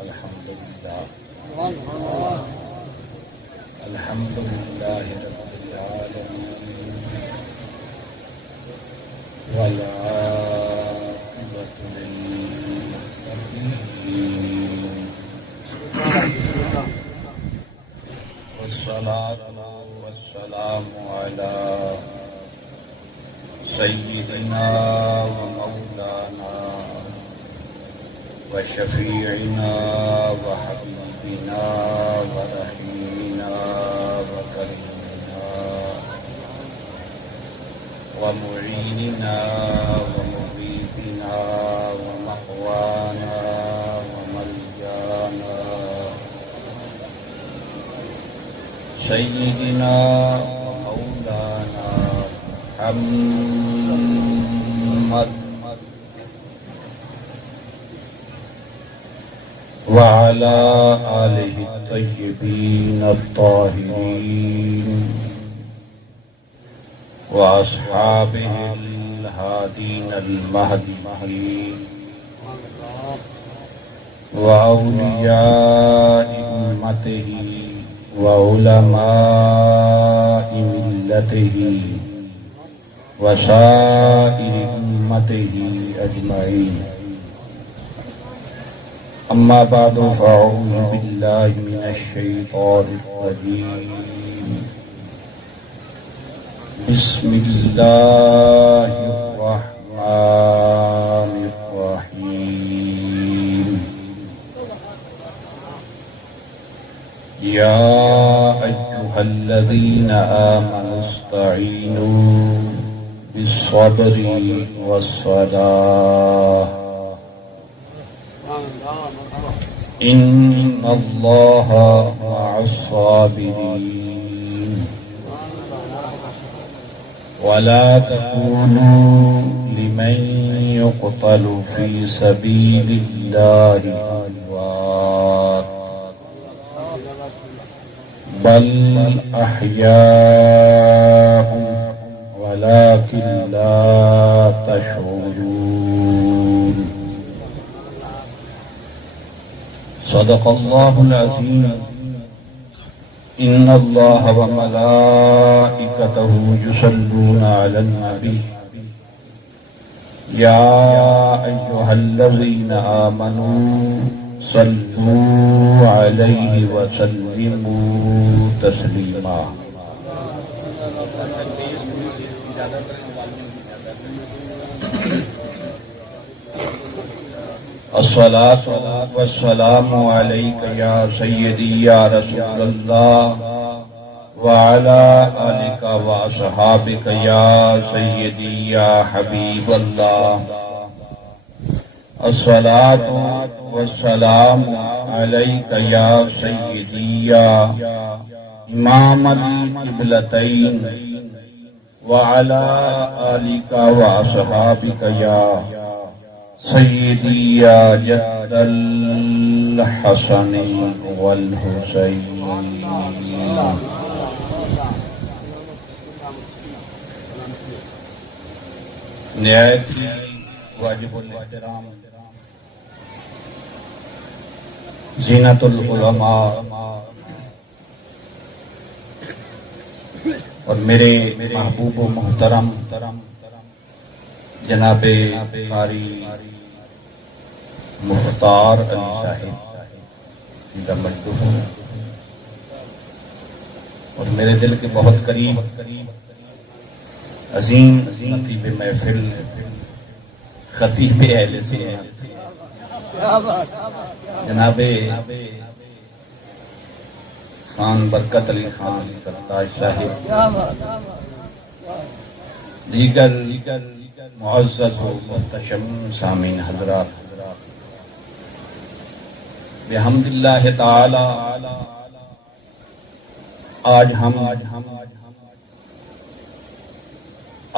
الحمد لله رب العالمين والعاقبة للمتقين والصلاة والسلام على سيدنا ومولانا وشفيعنا وحبيبنا ورحيمنا وكريمنا ومعيننا ومغيثنا ومقوانا وملجانا سيدنا ومولانا محمد وعلى آله الطيبين الطاهرين وأصحابه الهادين المهديين وأولياء أمته وعلماء ملته وسائر أمته أجمعين. أما بعد فأعوذ بالله من الشيطان الرجيم. بسم الله الرحمن الرحيم. يا أيها الذين آمنوا استعينوا بالصبر والصلاة إن الله مع الصابرين. ولا تكونوا لمن يقتل في سبيل الله أموات بل أحياء ولكن لا تشعرون. صدق الله العظيم. إن الله وملائكته يصلون على النبي يا أيها الذين آمنوا صلوا عليه وسلموا تسليما. الصلاة والسلام عليك يا سيدي يا رسول الله وعلى آلك وأصحابك يا سيدي يا حبيب الله. الصلاة والسلام عليك يا سيدي يا إمام القبلتين وعلى آلك وأصحابك يا سيدي يا جد الحسن والحسين. نہایت واجب الاحترام زینت العلماء اور میرے محبوب و محترم جناب قاری مختار علی صاحب کا مجدو ہوں اور میرے دل کے بہت قریب عظیم خطیب محفل خطیب اہل سنت جناب خان برکت علی خان سرتاج صاحب، دیگر معزز و محتشم سامعین حضرات، بحمد اللہ تعالی آج ہم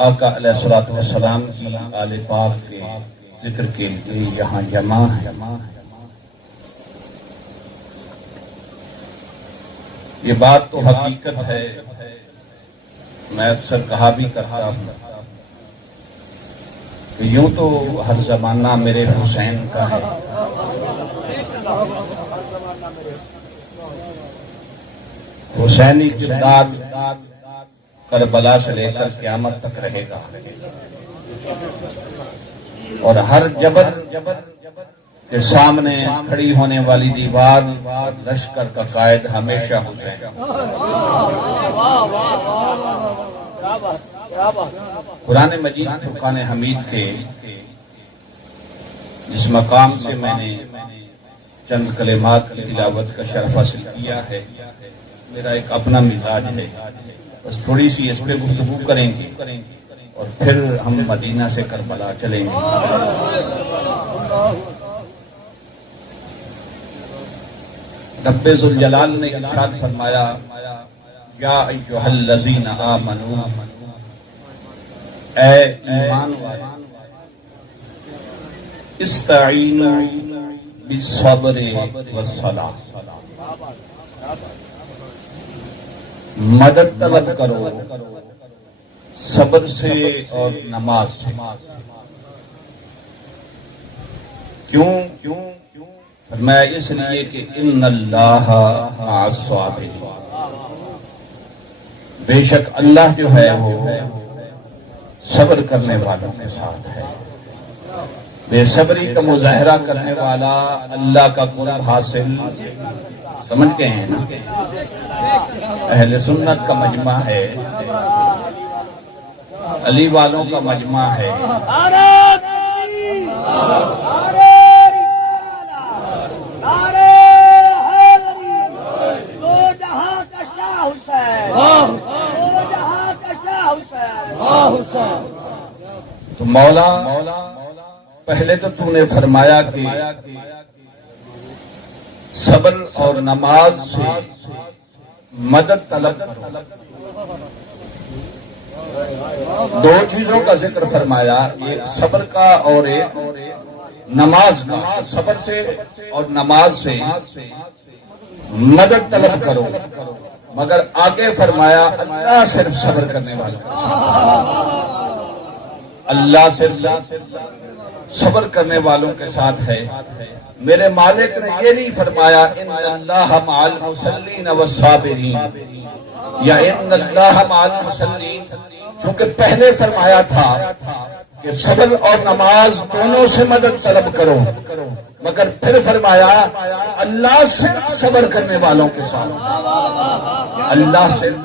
آقا علیہ الصلوۃ والسلام کی آل پاک کے ذکر کے لیے یہاں جمع ہے. یہ بات تو حقیقت ہے، میں اکثر کہا بھی کرتا ہوں کہ یوں تو ہر زمانہ میرے حسین کا ہے، حسینی کردار کربلا سے لے کر قیامت تک رہے گا، اور ہر جبر کے سامنے کھڑی ہونے والی دیوار لشکر کا قائد ہمیشہ حسین۔ قرآن مجید فرقان حمید کے اس مقام سے میں نے چند کلمات کی تلاوت کا شرف حاصل کیا ہے۔ میرا ایک اپنا مزاج ہے، بس تھوڑی سی اس پہ گفتگو کریں گے اور پھر ہم مدینہ سے کربلا چلیں گے۔ رب ذوالجلال نے ارشاد فرمایا، یا ایھا الذین آمنوا، اے ایمان والو، استعینوا بالصبر والصلاۃ، مدد طلب کرو صبر سے اور نماز سے۔ کیوں؟ میں اس لیے کہ ان اللہ مع الصابرین، بے شک اللہ جو ہے وہ صبر کرنے والوں کے ساتھ ہے۔ بے صبری کا مظاہرہ کرنے والا اللہ کا قرب حاصل سمجھتے ہیں نا، اہل سنت کا مجمع ہے، علی والوں کا مجمع ہے۔ تو مولا پہلے تو تو نے فرمایا کہ صبر اور نماز سے مدد طلب کرو۔ دو چیزوں کا ذکر فرمایا، ایک صبر کا اور ایک نماز کا۔ صبر سے اور نماز سے مدد طلب کرو، مگر آگے فرمایا اللہ صرف صبر کرنے والا، اللہ صرف صبر کرنے والوں کے ساتھ ہے۔ میرے مالک نے یہ نہیں فرمایا ان اللہ مع المصلین والصابرین یا ان اللہ مع المصلین، چونکہ پہلے فرمایا تھا کہ صبر اور نماز دونوں سے مدد طلب کرو، مگر پھر فرمایا اللہ صرف صبر کرنے والوں کے ساتھ، اللہ صرف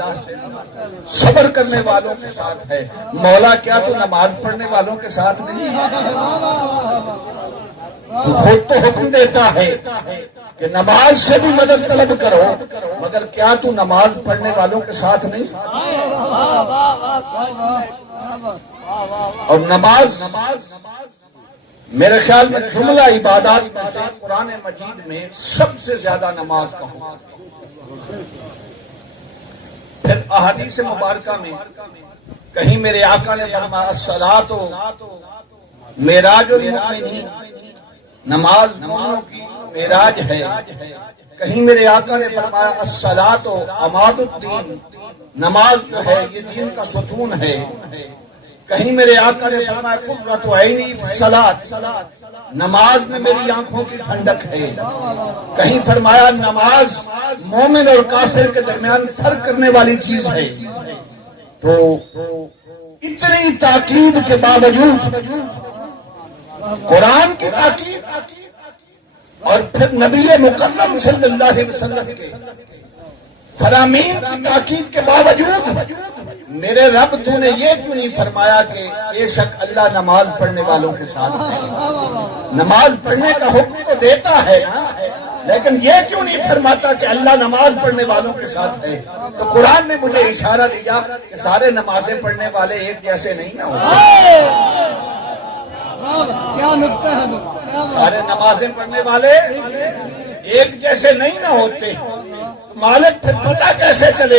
صبر کرنے والوں کے ساتھ ہے۔ مولا کیا تو نماز پڑھنے والوں کے ساتھ نہیں؟ تو خود تو حکم دیتا ہے کہ نماز سے بھی مدد طلب کرو، مگر کیا تو نماز پڑھنے والوں کے ساتھ نہیں؟ اور نماز میرے خیال میں جملہ عبادات میں سے قرآن مجید میں سب سے زیادہ نماز کا حکم۔ پھر احادیث مبارکہ میں کہیں میرے آقا نے فرمایا الصلاۃ معراج المؤمنین، نماز مومنوں کی معراج ہے۔ کہیں میرے آقا نے فرمایا الصلاۃ عماد الدین، نماز جو ہے یہ دین کا ستون ہے۔ کہیں میرے آقا نے فرمایا قرۃ عینی فی الصلاۃ، نماز میں میری آنکھوں کی ٹھنڈک ہے۔ کہیں فرمایا نماز مومن اور کافر کے درمیان فرق کرنے والی چیز ہے۔ تو اتنی تاکید کے باوجود قرآن کی تاکید اور پھر نبی مکرم صلی اللہ علیہ وسلم کے فرامین کی تاکید کے باوجود میرے رب تو نے یہ کیوں نہیں فرمایا کہ بے شک اللہ نماز پڑھنے والوں کے ساتھ ہے؟ نماز پڑھنے کا حکم تو دیتا ہے لیکن یہ کیوں نہیں فرماتا کہ اللہ نماز پڑھنے والوں کے ساتھ ہے؟ تو قرآن نے مجھے اشارہ دیا کہ سارے نمازیں پڑھنے والے ایک جیسے نہیں نہ ہوتے، سارے نمازیں پڑھنے والے ایک جیسے نہیں نہ ہوتے۔ مالک پھر پتہ کیسے چلے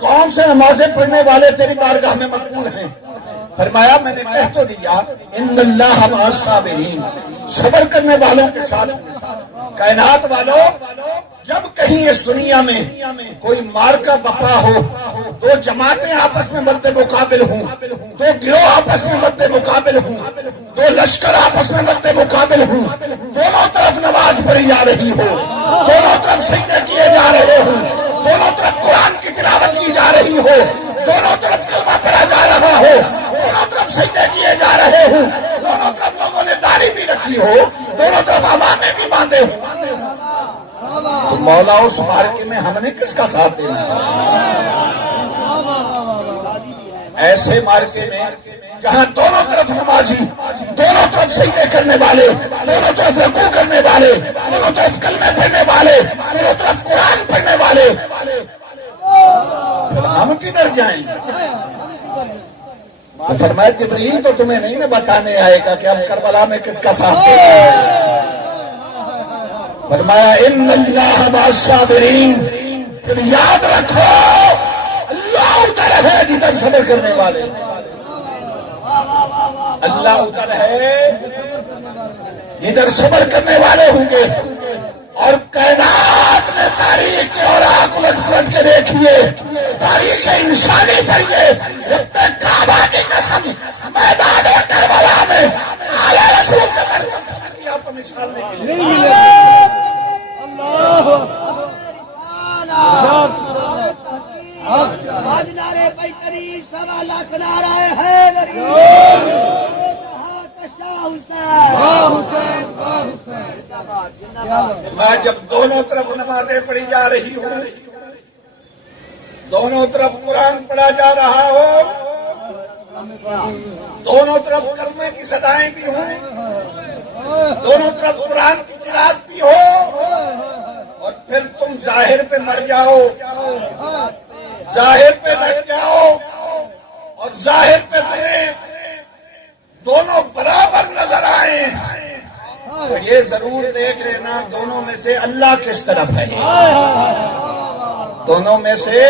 کون سے نمازیں پڑھنے والے تیری بارگاہ میں مقبول ہیں؟ فرمایا میں نے کہہ تو دیا ان اللہ مع الصابرین، صبر کرنے والوں کے ساتھ۔ کائنات والوں، جب کہیں اس دنیا میں کوئی مارکا بپا ہو، دو جماعتیں آپس میں مد مقابل ہوں، دو گروہ آپس میں مد مقابل ہوں، دو لشکر آپس میں مد مقابل ہوں، دونوں طرف نماز پڑھی جا رہی ہو، دونوں طرف سجدے کیے جا رہے ہوں، دونوں طرف قرآن کی تلاوت کی جا رہی ہو، دونوں طرف کلمہ پڑھا جا رہا ہو، دونوں طرف سجدے کیے جا رہے ہوں، دونوں طرف لوگوں نے داڑھی بھی رکھی ہو، دونوں طرف عوامیں بھی باندھے ہوں، تو مولا اس مارکے میں ہم نے کس کا ساتھ دینا ہے؟ ایسے مارکے میں جہاں دونوں طرف نمازی، دونوں طرف سجدے کرنے والے، دونوں طرف رکوع کرنے والے، دونوں طرف کلمے پڑھنے والے، دونوں طرف قرآن پڑھنے والے، ہم کدھر جائیں؟ تو فرمایا جبریل تو تمہیں نہیں نہ بتانے آئے گا کہ ہم کربلا میں کس کا ساتھ دیں؟ فرمایا ان اللہ مع الصابرین، پھر یاد رکھو اللہ ادھر ہے جدھر صبر کرنے والے، اللہ ادھر ہے جدھر صبر کرنے والے ہوں گے۔ اور کائنات میں تاریخ کے اور آنکھ الٹ پلٹ کے دیکھیے، تاریخ انسانی پڑھیے، رب کعبہ کی قسم میدان کربلا میں اعلی رسول کا مرکز آپ کو مثال نہیں ملے۔ نعرے پیکری سوا لاکھ نعرہ ہے میں جب دونوں طرف نمازیں پڑھی جا رہی ہوں، دونوں طرف قرآن پڑھا جا رہا ہو، دونوں طرف کلمے کی صدائیں بھی ہوں، دونوں طرف قرآن کی قرات بھی ہو، اور پھر تم ظاہر پہ مر جاؤ، ظاہر پہ لٹ جاؤ، اور ظاہر پہ تمہیں دونوں برابر نظر آئے، تو یہ ضرور دیکھ لینا دونوں میں سے اللہ کس طرف ہے، دونوں میں سے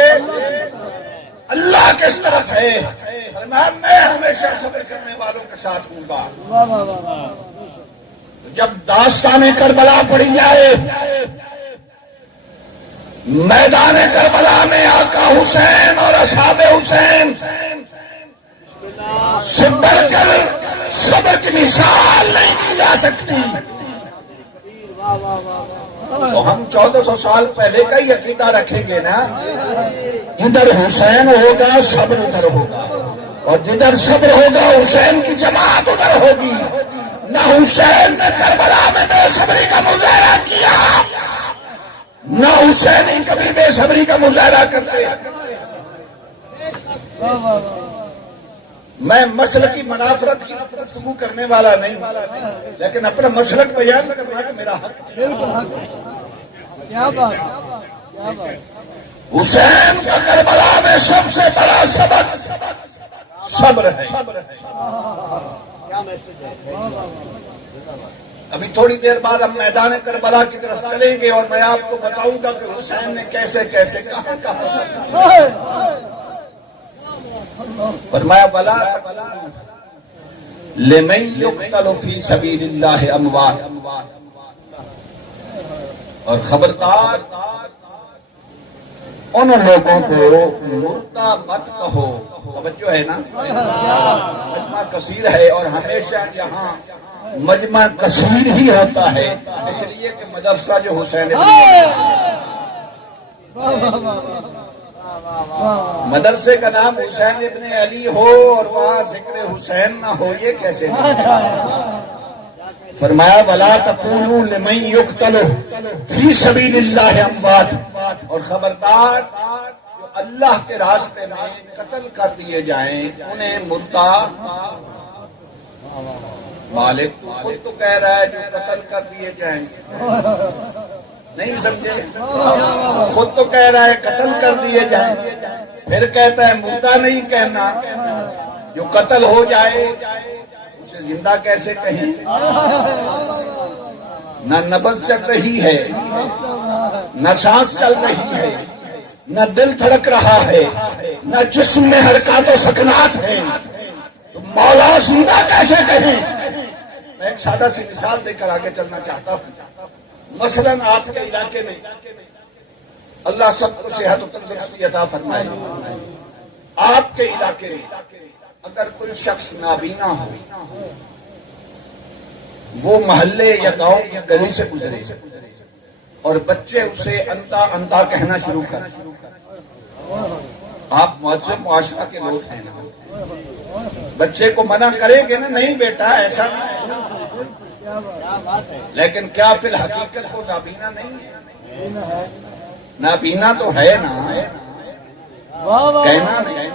اللہ کس طرف ہے۔ فرمایا میں ہمیشہ صبر کرنے والوں کے ساتھ ہوں گا۔ جب داستان کربلا پڑھی جائے، میدان کربلا میں آقا حسین اور اصحاب حسین سے بڑھ کر صبر کی مثال نہیں دی جا سکتی، تو ہم 1400 سال پہلے کا ہی عقیدہ رکھیں گے نا، ادھر حسین ہوگا صبر ادھر ہوگا، اور جدھر صبر ہوگا حسین کی جماعت ادھر ہوگی۔ نہ حسین نے کربلا میں بے صبری کا مظاہرہ کیا، نہ حسین کبھی بے صبری کا مظاہرہ کرتے۔ میں مسلک کی منافرت کی گفتگو کرنے والا نہیں، لیکن اپنا مسلک بیان کرنا کہ میرا حق ہے۔ حسین کا کربلا میں سب سے بڑا سبق صبر ہے۔ ابھی تھوڑی دیر بعد ہم میدان کربلا کی طرف چلیں گے اور میں آپ کو بتاؤں گا کہ حسین نے کیسے کیسے کہاں کہاں فرمایا بلا لمن یقتل فی سبیل اللہ اموات، اور خبردار ان لوگوں کو مردہ مت کہو۔ توجہ ہے نا، مجمع کثیر ہے اور ہمیشہ یہاں مجمع کثیر ہی ہوتا ہے، اس لیے کہ مدرسہ جو حسین مدرسے کا نام حسین ابن علی ہو اور وہاں ذکر حسین نہ ہو، یہ کیسے فرمایا ولا تقولوا لمن یقتل فی سبیل اللہ اموات، اور خبردار جو اللہ کے راستے میں قتل کر دیے جائیں انہیں مردہ مالک خود تو کہہ رہا ہے جو قتل کر دیے جائیں، نہیں سمجھے، خود تو کہہ رہا ہے قتل کر دیے جائیں، پھر کہتا ہے مردہ نہیں کہنا، جو قتل ہو جائے اسے زندہ کیسے کہیں؟ نہ نبض چل رہی ہے، نہ سانس چل رہی ہے، نہ دل دھڑک رہا ہے، نہ جسم میں حرکات و سکنات ہیں، تو مولا زندہ کیسے کہیں؟ میں ایک سادہ سی مثال دے کر آگے چلنا چاہتا ہوں۔ مثلاً آپ کے علاقے میں اللہ سب کو صحت و تندرستی عطا فرمائے، آپ کے علاقے میں اگر کوئی شخص نابینا ہو وہ محلے یا گاؤں کی گلی سے گزرے اور بچے اسے انتا انتا کہنا شروع کر، آپ معاشرے معاشرہ کے لوگ ہیں نا، بچے کو منع کریں گے نا، نہیں بیٹا ایسا نہیں، لیکن کیا فی الحقیقت وہ نابینا نہیں ہے؟ نابینا تو ہے نا، کہنا نہیں۔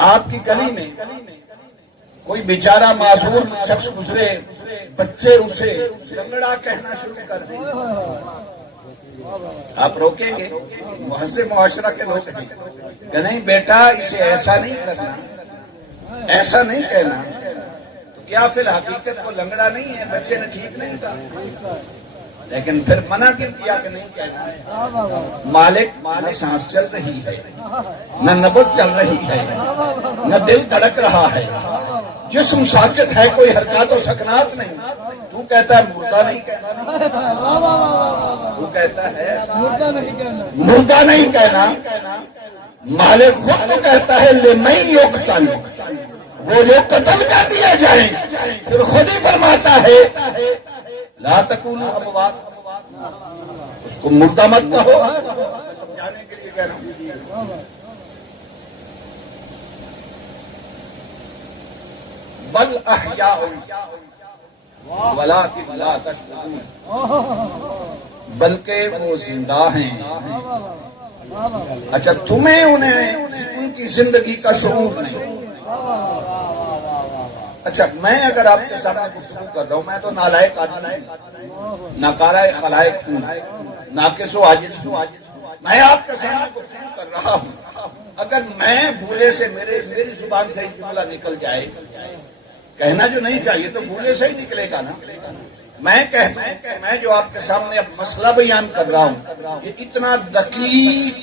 آپ کی گلی میں کوئی بیچارہ معذور شخص گزرے، بچے اسے لنگڑا کہنا شروع کر دیں، آپ روکیں گے؟ محض معاشرہ کے لوگ ہیں کہ نہیں بیٹا اسے ایسا نہیں کرنا، ایسا نہیں کہنا، تو کیا فی الحقیقت وہ لنگڑا نہیں ہے؟ بچے نے ٹھیک نہیں کہا، لیکن پھر منع کیوں کیا کہ نہیں کہنا؟ مالک سانس چل رہی ہے، نہ نبض چل رہی ہے، نہ دل دھڑک رہا ہے، جسم ساکت ہے، کوئی حرکات و سکنات نہیں، تو کہتا ہے مردہ نہیں کہنا، تو کہتا ہے مردہ نہیں کہنا، مالک خود تو کہتا ہے لمن یقتل، وہ جو قتل کر دیا جائیں، پھر خود ہی فرماتا ہے لا تکونوا اموات، اس کو مردہ مت کہو، سمجھانے کے لیے کہہ رہا ہوں۔ بل احیاء ولکن لا تشعرون، بلکہ وہ زندہ ہیں، اچھا تمہیں انہیں ان کی زندگی کا شعور نہیں۔ اچھا میں اگر آپ کے سامنے گفتگو کر رہا ہوں، میں تو نالائق آدمی ہوں، ناکارہ خلائق ہوں، ناقص و عاجز ہوں، میں آپ کے سامنے گفتگو کر رہا ہوں، اگر میں بھولے سے میری زبان سے ایک جملہ نکل جائے، کہنا جو نہیں چاہیے تو بھولے سے ہی نکلے گا نا، میں کہتا ہوں کہ میں جو آپ کے سامنے اب مسئلہ بیان کر رہا ہوں، یہ اتنا دقیق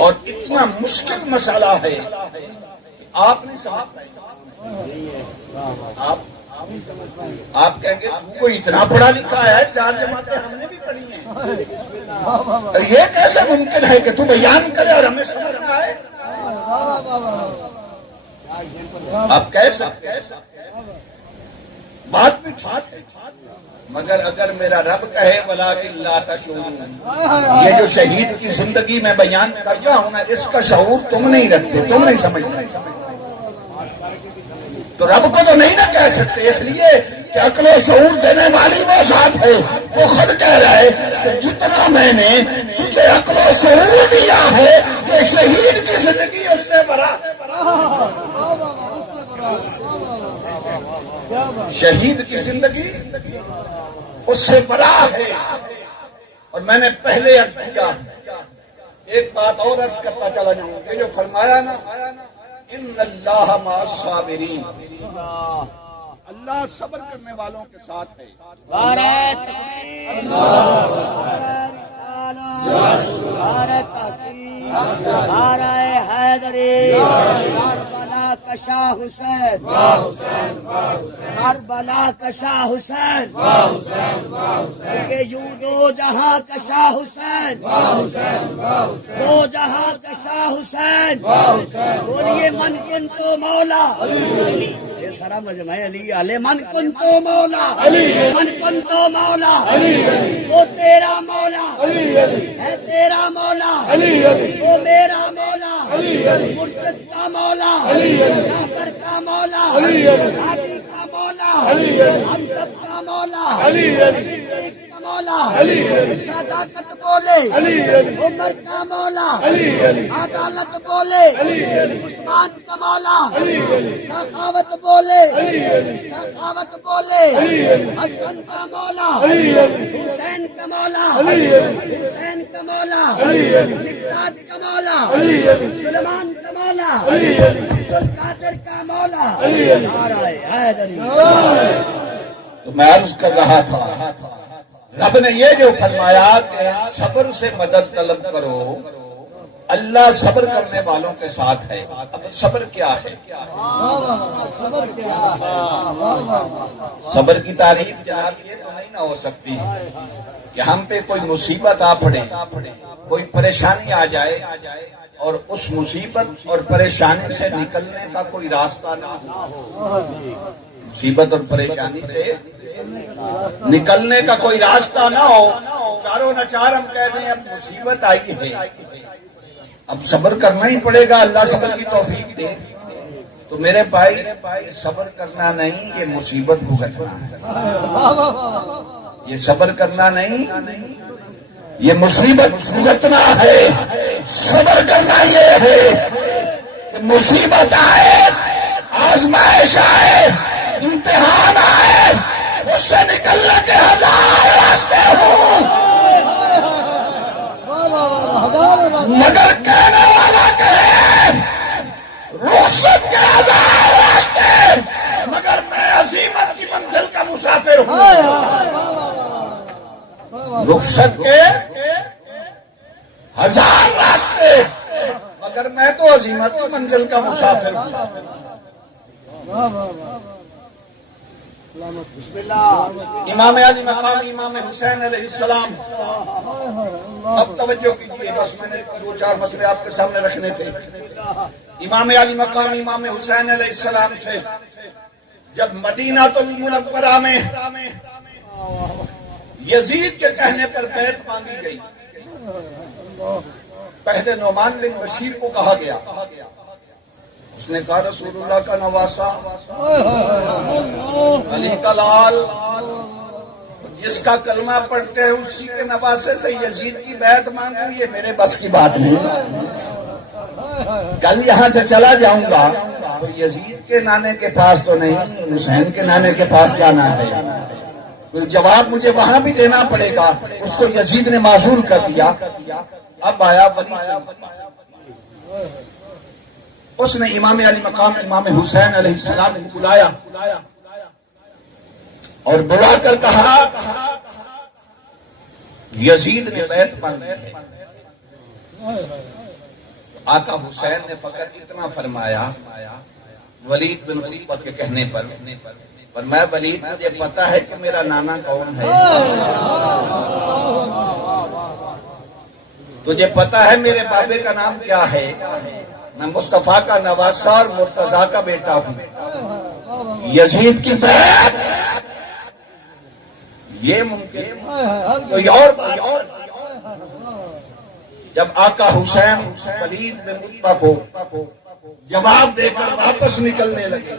اور اتنا مشکل مسئلہ ہے، آپ نہیں سمجھ، آپ کہیں گے تو کوئی اتنا پڑھا لکھا ہے، 4 جماعتیں ہم نے بھی پڑھی ہیں، یہ کیسے ممکن ہے کہ تو بیان کرے اور ہمیں سمجھنا ہے؟ آپ کیسے بات بھی ٹھاک ہے، مگر اگر میرا رب کہے ولکن لا تشعرون، یہ جو شہید کی زندگی میں بیان کر رہا ہوں نا، اس کا شعور تم نہیں رکھتے، تم نہیں سمجھتے، تو رب کو تو نہیں نہ کہہ سکتے، اس لیے کہ عقل و شعور دینے والی وہ ذات ہے، وہ خود کہہ رہا ہے کہ جتنا میں نے تجھے عقل و شعور دیا ہے کہ شہید کی زندگی اس سے بڑا، شہید کی زندگی اس سے بڑا ہے۔ اور میں نے پہلے عرض کیا، ایک بات اور عرض کرتا چلا جاؤں کہ جو فرمایا نا ان اللہ مع الصابرین، اللہ صبر کرنے والوں کے ساتھ ہے۔ کربلا کا شاہ حسین، کربلا کا شاہ حسین، کہ یوں دو جہاں کا شاہ حسین، دو جہاں کا شاہ حسین، بولیے من کن تو مولا، یہ سارا مجمع علی علیہ، من کن تو مولا، من کن تو مولا، وہ تیرا مولا ہے، تیرا مولا وہ میرا مولا، مرشد کا مولا، جعفر کا مولا، ہادی کا مولا، ہم سب کا مولا، صدیق کا مولا، صداقت بولے عمر کا مولا، عدالت بولے عثمان کا مولا، سخاوت بولے سخاوت بولے حسن کا مولا، حسین کا مولا، حسین کا مولا، مقداد کا مولا، سلیمان کا مولا، عبد القادر کا مولا، نعرہ حیدری۔ تو میں عرض کر رہا تھا رب نے یہ جو فرمایا کہ صبر سے مدد طلب کرو، اللہ صبر کرنے والوں کے ساتھ ہے۔ اب صبر کیا ہے؟ صبر کی تعریف جناب یہ تو نہیں نہ ہو سکتی کہ ہم پہ کوئی مصیبت آ پڑے، کوئی پریشانی آ جائے اور اس مصیبت اور پریشانی سے نکلنے کا کوئی راستہ نہ ہو، مصیبت اور پریشانی سے نکلنے کا کوئی راستہ نہ ہو، چاروں ناچار ہم کہہ دیں اب مصیبت آئی ہے، اب صبر کرنا ہی پڑے گا، اللہ صبر کی توفیق دے، تو میرے بھائی صبر کرنا نہیں، یہ مصیبت بھگتنا ہے، یہ صبر کرنا نہیں، یہ مصیبت بھگتنا ہے۔ صبر کرنا یہ ہے کہ مصیبت آئے، آزمائش آئے، امتحان آئے، اس سے نکلنے کے ہزار راستے ہوں، مگر کہنے والا کہے رخصت کے ہزار راستے، مگر میں عزیمت کی منزل کا مسافر ہوں۔ رخصت کے ہزار راستے، مگر میں تو عزیمت کی منزل کا مسافر ہوں۔ امام علی مقام امام حسین علیہ السلام، اب توجہ کیجیے، بس میں نے 2-4 مسئلے آپ کے سامنے رکھنے تھے۔ امام علی مقام امام حسین علیہ السلام سے جب مدینہ المنورہ میں یزید کے کہنے پر بیعت مانگی گئی، پہلے نعمان بن بشیر کو کہا گیا، اس نے کہا رسول اللہ کا نواسا، علی کا لال، جس کا کلمہ پڑھتے ہیں اسی کے نواسے سے یزید کی بیعت مانگوں، یہ میرے بس کی بات نہیں۔ کل یہاں سے چلا جاؤں گا تو یزید کے نانے کے پاس تو نہیں، حسین کے نانے کے پاس جانا ہے، کوئی جواب مجھے وہاں بھی دینا پڑے گا۔ اس کو یزید نے معذور کر دیا۔ اب آیا اس نے امام علی مقام امام حسین علیہ السلام کو بلایا اور بلا کر کہا یزید نے بیعت مانگی ہے۔ آقا حسین نے فقط اتنا فرمایا ولید بن عتبہ کے کہنے پر میں ولید، مجھے پتا ہے کہ میرا نانا کون ہے، تجھے پتا ہے میرے بابے کا نام کیا ہے، میں مصطفیٰ کا نواسا اور مرتضیٰ کا بیٹا ہوں۔ یزید کی بیعت یہ ممکن کوئی اور؟ جب آقا حسین ولید بن عتبہ کو جواب دے کر واپس نکلنے لگے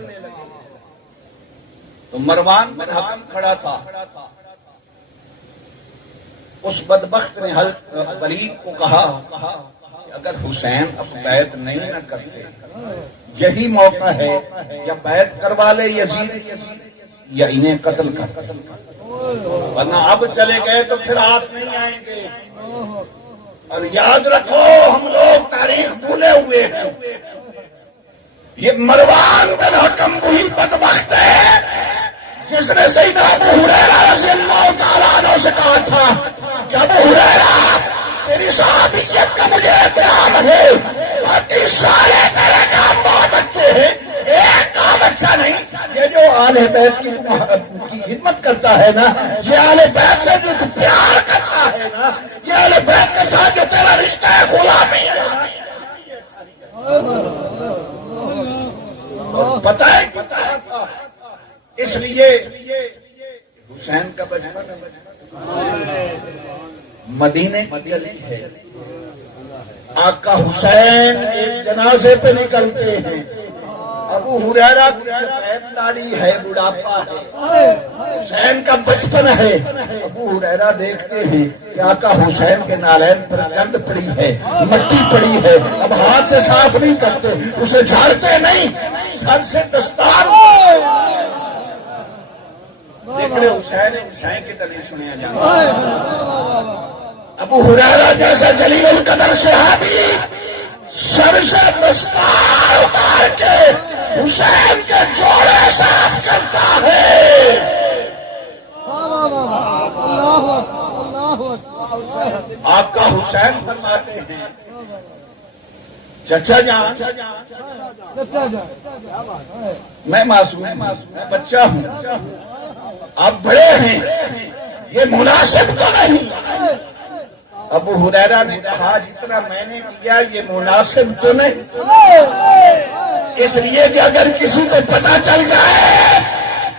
تو مروان بن حکم کھڑا تھا۔ اس بدبخت نے ولید کو کہا کہ اگر حسین اب بیعت نہیں نہ کرتے، یہی موقع ہے، یا بیعت کروا لے یزید یا انہیں قتل کر، ورنہ اب چلے گئے تو پھر آپ نہیں آئیں گے۔ اور یاد رکھو ہم لوگ تاریخ بھولے ہوئے ہیں، یہ مروان بن حکم وہی بدبخت ہے جس نے سیدنا ابو ہریرہ رضی اللہ تعالیٰ عنہ سے کہا تھا کہ ابو ہریرہ تیری صحابیت کا مجھے احترام ہے، باقی سارے میرے کام بہت اچھے ہیں، ایک کام اچھا نہیں۔ یہ جو آل بیت کی خدمت کرتا ہے نا، یہ آل بیت سے جو پیار کرتا ہے نا، یہ آل بیت کے ساتھ جو تیرا رشتہ ہے غلامی ہے۔ پتہ ہے تھا، اس لیے حسین کا بچپن مدینے کی گلی ہے، آقا حسین ایک جنازے پہ نکلتے ہیں، ابو ہریرہ کی سفید داڑھی ہے، بڑھاپا ہے، حسین کا بچپن ہے۔ ابو ہریرہ دیکھتے ہیں کہ آقا حسین کے نالین پر گند پڑی ہے، مٹی پڑی ہے، اب ہاتھ سے صاف نہیں کرتے، اسے جھاڑتے نہیں، سر سے دستار ذکر حسین کی طرح سنیا جاتا ہے۔ ابو ہریرہ جیسا جلیل القدر صحابی سر سے دستار اتار کے حسین کے جوڑے صاف کرتا ہے۔ آقا حسین فرماتے ہیں چچا جان، میں معصوم، میں بچہ ہوں، آپ بڑے ہیں، یہ مناسب تو نہیں ابو ہریرہ نے کہا جتنا میں نے کیا یہ مناسب تو نہیں، اس لیے کہ اگر کسی کو پتا چل جائے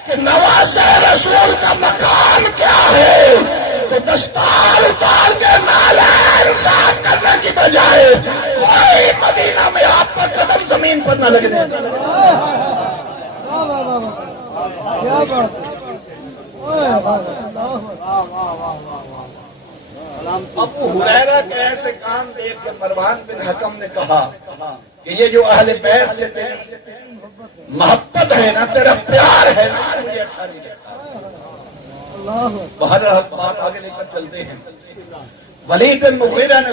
کہ نواسے رسول کا مقام کیا ہے تو دستار اتار کے نالین صاف کرنے کی بجائے کوئی مدینہ میں آپ کا قدم زمین پر نہ لگنے دے۔ ابو ہریرہ کے ایسے کام دیکھ کے مروان بن حکم نے کہا کہ یہ جو اہل بیت سے تیری محبت ہے نا، تیرا پیار ہے نا، مجھے اچھا نہیں لگتا۔ باہر بات آگے لے کر چلتے ہیں۔ ولید بن مغیرہ نے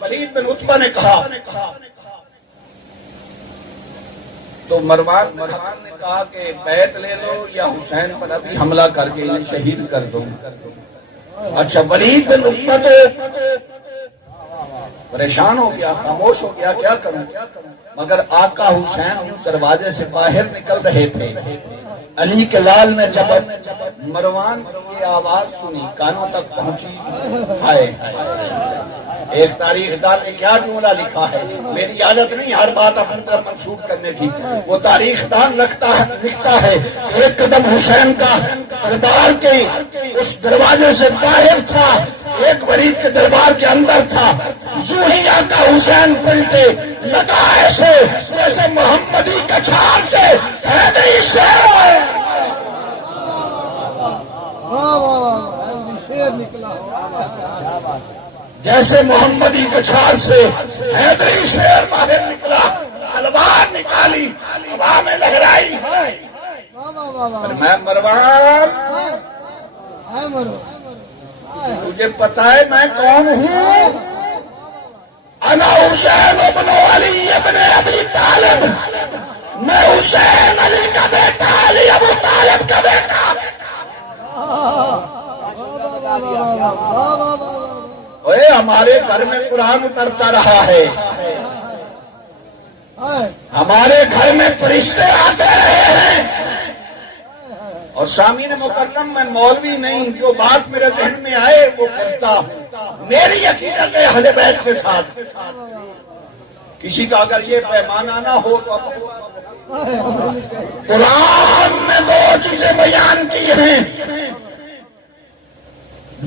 ولید بن عتبہ نے کہا تو مروان نے کہا کہ بیعت لے لو یا حسین پر ابھی حملہ کر کے انہیں شہید کر دو۔ اچھا ولید بن عتبہ تو پریشان ہو گیا، خاموش ہو گیا، کیا کروں؟ مگر آقا حسین دروازے سے باہر نکل رہے تھے۔ علی کے لال نے جب مروان کی آواز سنی کانوں تک پہنچی، ہائے ایک تاریخ دان نے کیا جملہ لکھا ہے، میری عادت نہیں ہر بات اپنی طرف منسوخ کرنے کی، وہ تاریخ دان لکھتا ہے ایک قدم حسین کا دربار کے اس دروازے سے باہر تھا، ایک ولید کے دربار کے اندر تھا، یوں ہی آقا حسین پلٹے لگا ایسے جیسے محمدی کچھال سے حیدری شیر آئے، جیسے محمدی کچھال سے حیدری شیر باہر نکلا، تلوار نکالی، ہوا میں لہرائی، میں مروان تجھے پتا ہے میں کون ہوں؟ انا حسین ابن علی ابن ابی طالب، میں حسین علی کا بیٹا، علی ابو طالب کا بیٹا۔ اوے ہمارے گھر میں قرآن اترتا رہا ہے، ہمارے گھر میں فرشتے آتے رہے ہیں، اور سامعین مکرم میں مولوی نہیں، جو بات میرے ذہن میں آئے وہ کرتا ہوں، میری عقیدت ہے اہل بیت کے ساتھ۔ کسی کا اگر یہ پیمانہ نہ ہو تو قرآن میں دو چیزیں بیان کی ہیں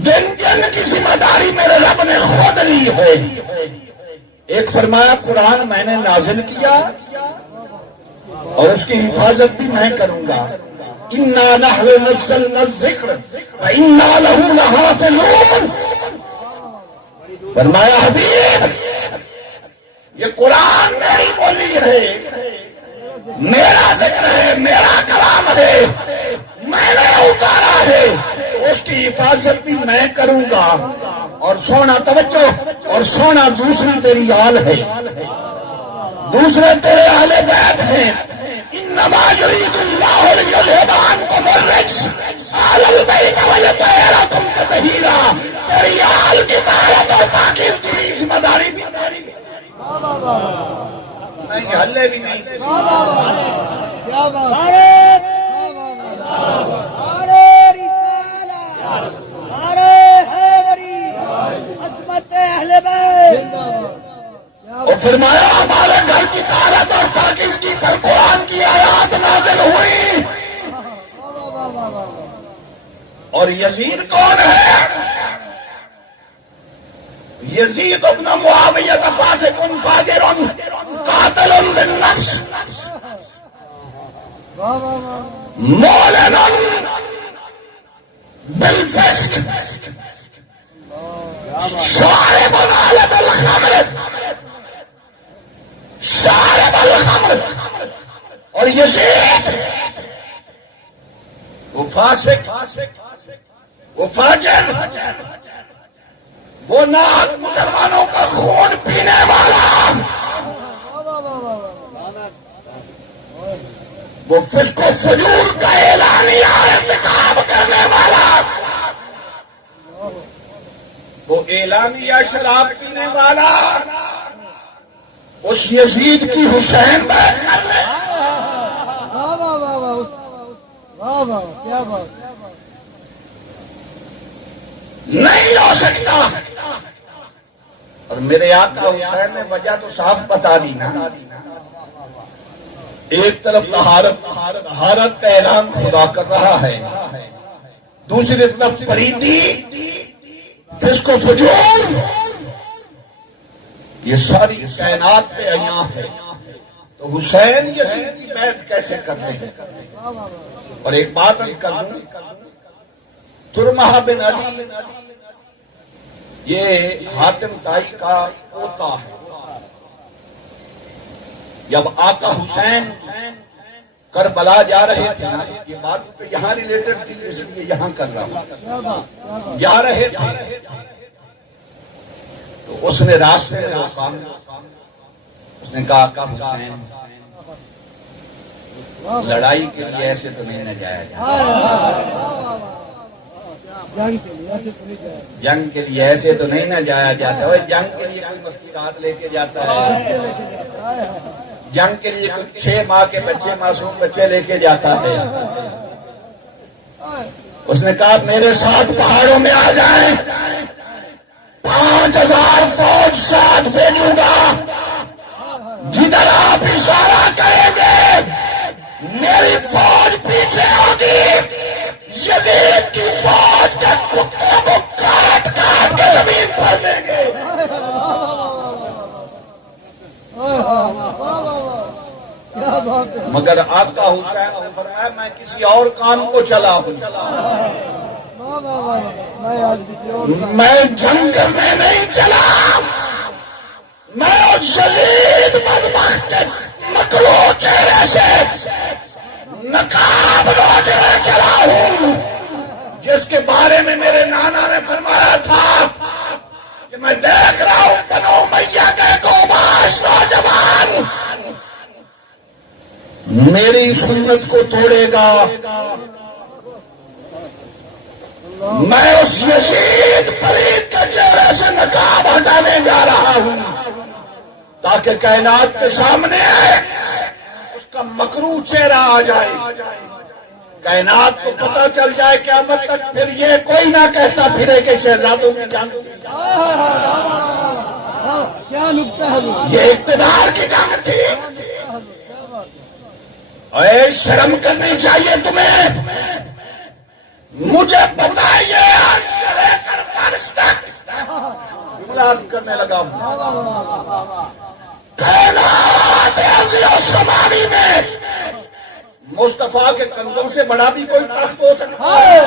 جن کی ذمہ داری میرے رب نے خود لی ہے۔ ایک فرمایا قرآن میں نے نازل کیا اور اس کی حفاظت بھی میں کروں گا، اِنَّا نَحْنُ نَزَّلْنَا الذِّكْرَ وَإِنَّا لَهُ لَحَافِظُونَ۔ فرمایا حبیب یہ قرآن میری بولی ہے، میرا ذکر ہے، میرا کلام ہے، میں نے اتارا ہے، اس کی حفاظت بھی میں کروں گا۔ اور سونا توجہ، اور سونا دوسری تیری آل ہے، دوسرے تیرے اہل بیت ہیں۔ انما یرید اللہ لیذھب عنکم الرجس اہل البیت ویطہرکم تطہیرا۔ تیری آل کی طہارت اور پاکیزگی کی ذمہ داری بھی نہیں، ہلے بھی نہیں۔ اور فرمایا ہمارے گھر کی طہارت اور پاکیزگی پر قرآن کی آیات نازل ہوئی۔ اور یزید کون ہے؟ یزید ابن معاویہ فاسق فاجر قاتل بالنفس معلن بالفسق شارب على الخمر، شارب الخمر۔ اور یزید وہ فاسق، وہ فاجر، وہ ناحق مسلمانوں کا خون پینے والا، وہ فسق و فجور کا اعلانیہ ارتکاب کرنے والا، وہ اعلانیہ شراب پینے والا، اس یزید کی حسین بیعت کر لے۔ نہیں ہو سکتا۔ اور میرے آقا حسین نے وجہ تو صاف بتا دی نا. ایک طرف طہارت کا اعلان خدا کر رہا ہے، دوسری طرف پلیتی، فسق و فجور، یہ ساری کائنات پہ عیاں ہے. تو حسین یزید کی بیعت کیسے کرتے ہیں؟ اور ایک بات عرض کر دوں، ترمہ بن علی یہ حاتم طائی کا پوتا ہے. جب آقا حسین کربلا جا رہے تھے نا، یہ بات تو یہاں ریلیٹڈ تھی اس لیے یہاں کر رہا ہوں، جا رہے تھے تو اس نے راستے میں روکا. اس نے کہا آقا حسین لڑائی کے لیے ایسے تو نہیں نہ جایا جاتا، جنگ کے لیے ایسے تو نہیں نہ جایا جاتا. وہ جنگ کے لیے کوئی مسکرات لے کے جاتا ہے، جنگ کے لیے کوئی 6 ماہ کے بچے، معصوم بچے لے کے جاتا ہے. اس نے کہا میرے ساتھ پہاڑوں میں آ جائیں، 5000 فوج ساتھ بھیجوں گا، جدھر آپ اشارہ کریں گے میری فوج پیچھے ہوگی. یزید کی فوج کے کتے کو کاٹ کاٹ کے زمین پر دیں گے. مگر آقا حسین نے فرمایا میں کسی اور کام کو چلا ہوں، میں جنگ میں نہیں چلا، میں یزید بدبخت کے مکروہ چہرے سے نقاب نوچنے چلا ہوں، جس کے بارے میں میرے نانا نے فرمایا تھا کہ میں دیکھ رہا ہوں بنو امیہ کے گوباش نوجوان میری سنت کو توڑے گا. میں اس یزید پلید کے چہرے سے نقاب ہٹانے جا رہا ہوں تاکہ کائنات کے سامنے اس کا مکروہ چہرہ آ جائے، کائنات کو پتہ چل جائے قیامت تک پھر یہ کوئی نہ کہتا پھرے کہ شہزادوں کی جنگ تھی. یہ اقتدار کی جنگ تھی. اے شرم کرنی چاہیے تمہیں. مجھے بتائیے آج سے لے کر فرش تک جملہ کرنے لگا ہوں، کائنات ارض و شمالی میں مصطفیٰ کے کنزوں سے بڑا بھی کوئی تخت ہو سکتا ہے؟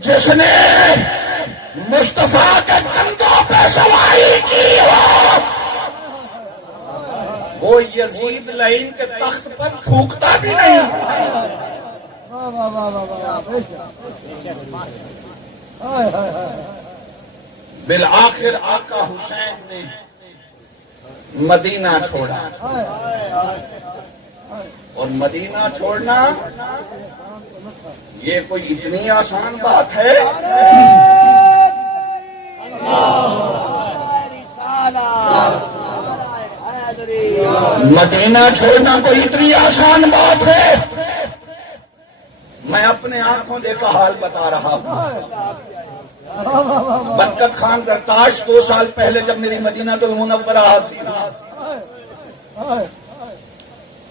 جس نے مصطفیٰ کے کندھوں پہ سواری کی ہو وہ یزید لعین کے تخت پر تھوکتا بھی نہیں. بالآخر آقا حسین نے مدینہ چھوڑا، اور مدینہ چھوڑنا یہ کوئی اتنی آسان بات ہے؟ مدینہ چھوڑنا کوئی اتنی آسان بات ہے؟ میں اپنے آنکھوں دیکھا حال بتا رہا ہوں. برکت خان زرتاش 2 سال پہلے جب میری مدینہ المنورہ آتی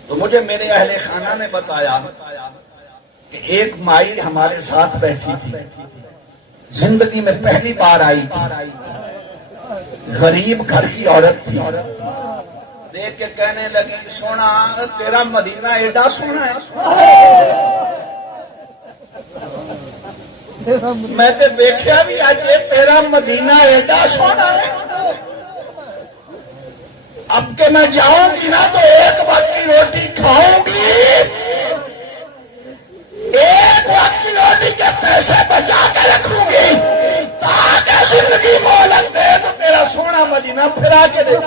تو مجھے میرے اہل خانہ نے بتایا کہ ایک مائی ہمارے ساتھ بیٹھی تھی، زندگی میں پہلی بار آئی تھی، غریب گھر کی عورت تھی. دیکھ کے کہنے لگی سونا تیرا مدینہ ایڈا سونا ہے. میں تے دیکھا بھی آج تیرا مدینہ ایڈا سونا ہے. اب کہ میں جاؤں گی نا تو ایک وقت کی روٹی کھاؤں گی، ایک وقت کی روٹی کے پیسے بچا کے رکھوں گی تاکہ زندگی مہلت دے تو تیرا سونا مدینہ پھرا کے دے.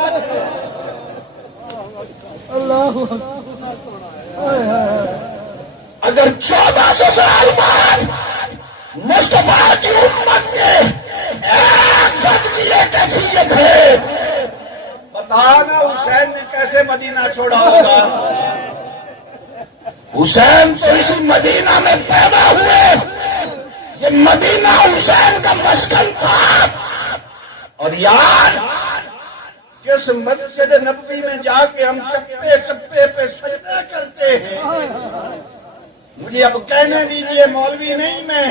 اگر 1400 سال بعد مصطفیٰ کی امت میں ایک فرد کی یہ کیفیت ہے، بتانا حسین نے کیسے مدینہ چھوڑا ہوگا؟ حسین تو اس مدینہ میں پیدا ہوئے، یہ مدینہ حسین کا مسکن تھا۔ اور یار جس مسجد نبوی میں جا کے ہم چپے چپے پہ سجدہ کرتے ہیں، مجھے اب کہنے دیجئے مولوی نہیں میں،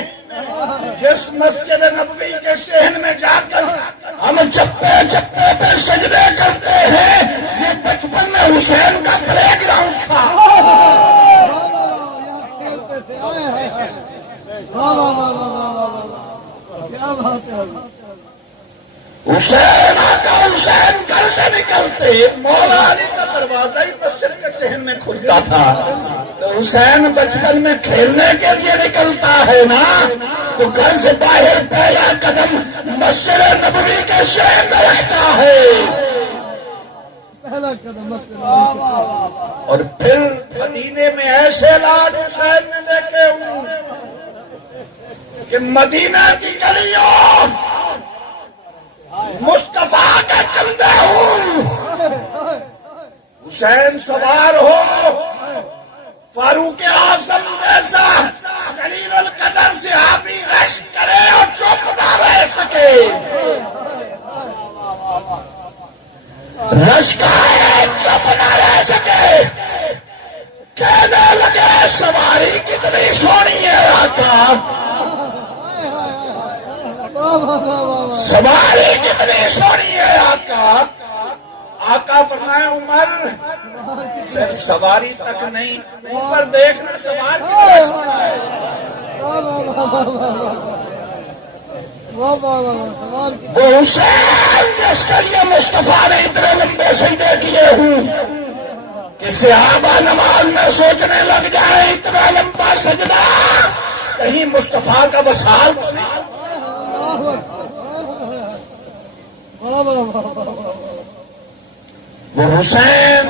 جس مسجد نبوی کے صحن میں جا کر ہم چپے چپے پہ سجدے کرتے ہیں، یہ بچپن میں حسین کا پلے گراؤنڈ تھا۔ حسین آقا حسین گھر سے نکلتے مولا علی کا دروازہ ہی مسجد کے صحن میں کھلتا تھا، تو حسین بچپن میں کھیلنے کے لیے نکلتا ہے نا، تو گھر سے باہر پہلا قدم مسجد نبوی کے صحن میں رکھتا ہے، اور پھر مدینے میں ایسے لاڈ حسین نے دیکھے ہوں کہ مدینہ کی گلیوں مصطفیٰ کا چلتا ہوں، حسین سوار ہو، فاروق اعظم جیسا جلیل القدر صحابی رش کرے اور چپ نہ رہ سکے، رش کرے چپ نہ رہ سکے، کہنے لگے سواری کتنی سونی ہے آقا، سواری کتنی سونی ہے آقا۔ آقا فرمایا عمر صرف سواری تک نہیں، اوپر دیکھنا سوار کتنا سونا ہے۔ وہ حسین جس کے لیے مصطفیٰ نے اتنے لمبے سجدے کیے ہوں کہ صحابہ نماز میں سوچنے لگ جائے اتنا لمبا سجدہ کہیں مصطفیٰ کا وصال تو نہیں۔ وہ حسین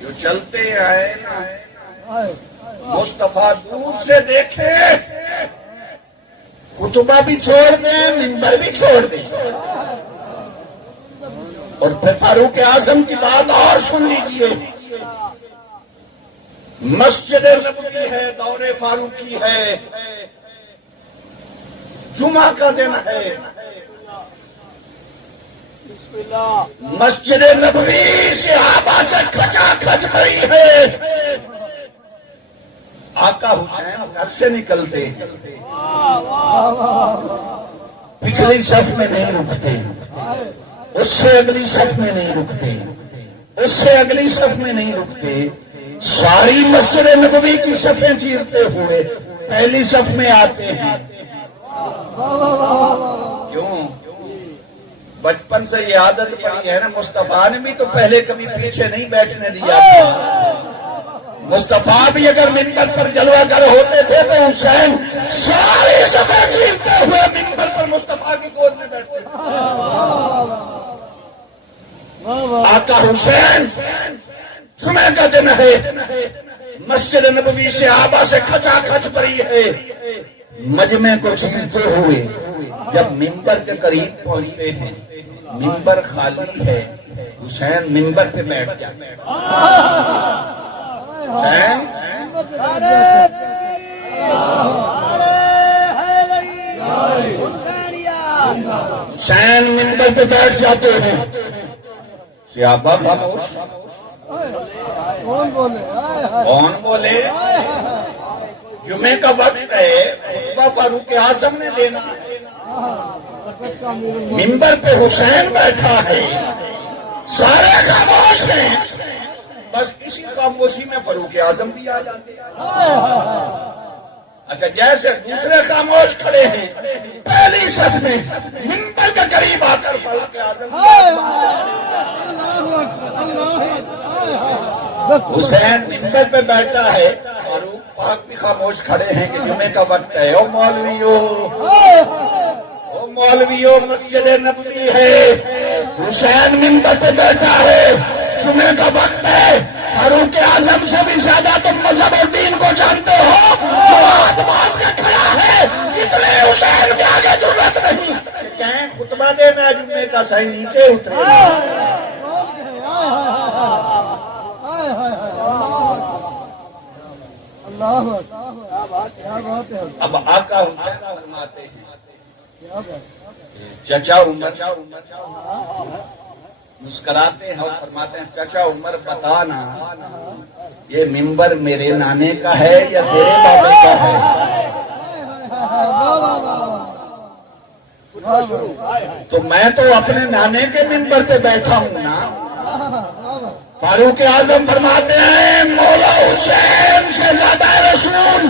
جو چلتے آئے نا، مصطفیٰ دور سے دیکھے، خطبہ بھی چھوڑ دیں، منبر بھی چھوڑ دیں، اور پھر فاروق اعظم کی بات اور سن لیجیے، مسجد نبوی ہے، دور فاروقی ہے، جمعہ کا دن ہے، مسجد نبوی صحابہ سے کھچا کھچ بھری ہے، آقا حسین گھر سے نکلتے پچھلی صف میں نہیں رکتے، اس سے اگلی صف میں نہیں رکتے، اس سے اگلی صف میں نہیں رکتے، ساری مسجد نبوی کی صفیں چیرتے ہوئے پہلی صف میں آتے ہیں۔ کیوں؟ بچپن سے یہ عادت پڑی ہے نا، مصطفیٰ نے بھی تو پہلے کبھی پیچھے نہیں بیٹھنے دیا تھا، مصطفیٰ بھی اگر منبر پر جلوہ گر ہوتے تھے تو حسین ساری صفیں چیرتے ہوئے منبر پر مصطفیٰ کی گود میں بیٹھتے تھے۔ آقا حسین جمعہ کا دن ہے، مسجد نبوی سے صحابہ سے کھچا کھچ پڑی ہے، مجمع کو چیرتے ہوئے جب منبر کے قریب پہنچتے ہیں، منبر خالی ہے، حسین منبر پہ بیٹھ جاتے ہیں، حسین منبر پہ بیٹھ جاتے ہیں، صحابہ خاموش، کون بولے؟ جمعے کا وقت ہے، خطبہ فاروق اعظم نے دینا ہے، منبر پہ حسین بیٹھا ہے، سارے خاموش ہیں، بس اسی خاموشی میں فاروق اعظم بھی آ جاتے ہیں۔ اچھا جیسے دوسرے خاموش کھڑے ہیں پہلی صف میں، منبر کے قریب آ کر فاروق اعظم حسین منبر پہ بیٹھا ہے، فاروق پاک بھی خاموش کھڑے ہیں کہ جمعے کا وقت ہے، او مولویو مسجد نبوی ہے، حسین منبر پہ بیٹھا ہے، جمعے کا وقت ہے، فاروق اعظم سے بھی زیادہ تم مذہب اور دین کو جانتے ہو، جو ہاتھ باندھ کے کھڑا ہے، اتنے حسین کے آگے ضرورت نہیں کہیں خطبہ دینا جمعے کا، صحیح نیچے اترے۔ چچا عمر مسکراتے ہیں اور فرماتے ہیں چچا عمر بتانا یہ ممبر میرے نانے کا ہے یا تیرے بابے کا ہے؟ تو میں تو اپنے نانے کے ممبر پہ بیٹھا ہوں نا. فاروق اعظم فرماتے ہیں مولا حسین سے زیادہ رسول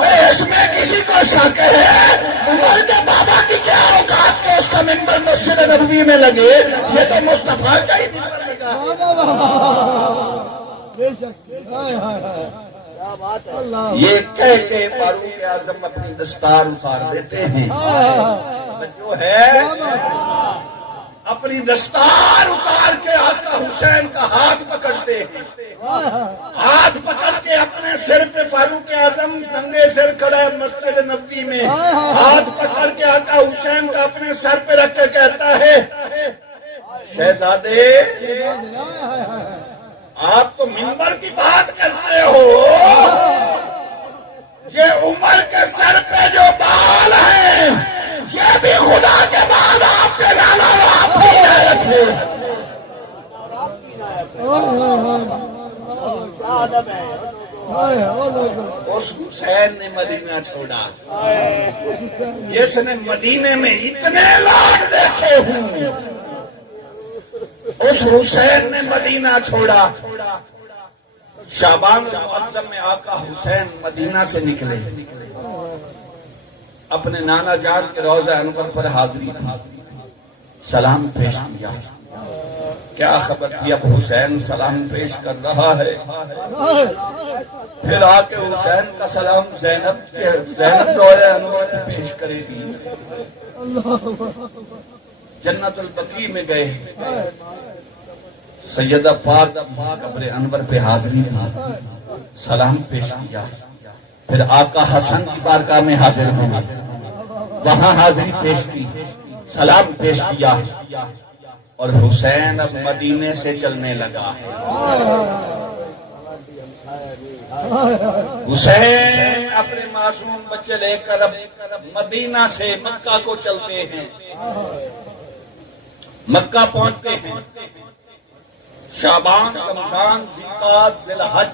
اس میں کسی کو شک ہے؟ عمر کے بابا کی کیا اوقات کہ اس کا ممبر مسجد نبوی میں لگے؟ یہ تو مصطفیٰ کا ہی ممبر لگا. یہ کہہ کے فاروق اعظم اپنی دستار اتار دیتے ہیں. جو ہے اپنی دستار اتار کے آقا حسین کا ہاتھ پکڑتے ہیں. ہاتھ پکڑ کے اپنے سر پہ فاروق اعظم ننگے سر کھڑا ہے مسجد نبوی میں. ہاتھ پکڑ کے آقا حسین کا اپنے سر پہ رکھ کے کہتا ہے شہزادے آپ تو ممبر کی بات کرتے ہو, یہ عمر کے سر پہ جو بال ہیں یہ بھی خدا کے بعد آپ کے لالا آپ کی عنایت ہے. اس حسین نے مدینہ چھوڑا جس نے مدینے میں اتنے لاڈ دیکھے ہوں. اس حسین نے مدینہ چھوڑا. شعبان المعظم میں آقا حسین مدینہ سے نکلے, اپنے نانا جان کے روضہ انور پر حاضری تھی, سلام پیش کیا. کیا خبر تھی اب حسین سلام پیش کر رہا ہے؟ پھر آ کے حسین کا سلام زینب روضہ انور پہ پیش کرے گی. جنت البقیع میں گئے, سیدہ فاطمہ قبر انور پہ حاضری تھی, سلام پیش کیا. پھر آقا حسن کی بارگاہ میں حاضر ہوئے, وہاں حاضری پیش کی, سلام پیش کیا. اور حسین اب مدینے سے چلنے لگا. حسین اپنے معصوم بچے لے کر اب مدینہ سے مکہ کو چلتے ہیں. مکہ پہنچتے ہیں. شعبان رمضان ذوالقعدہ ذوالحج,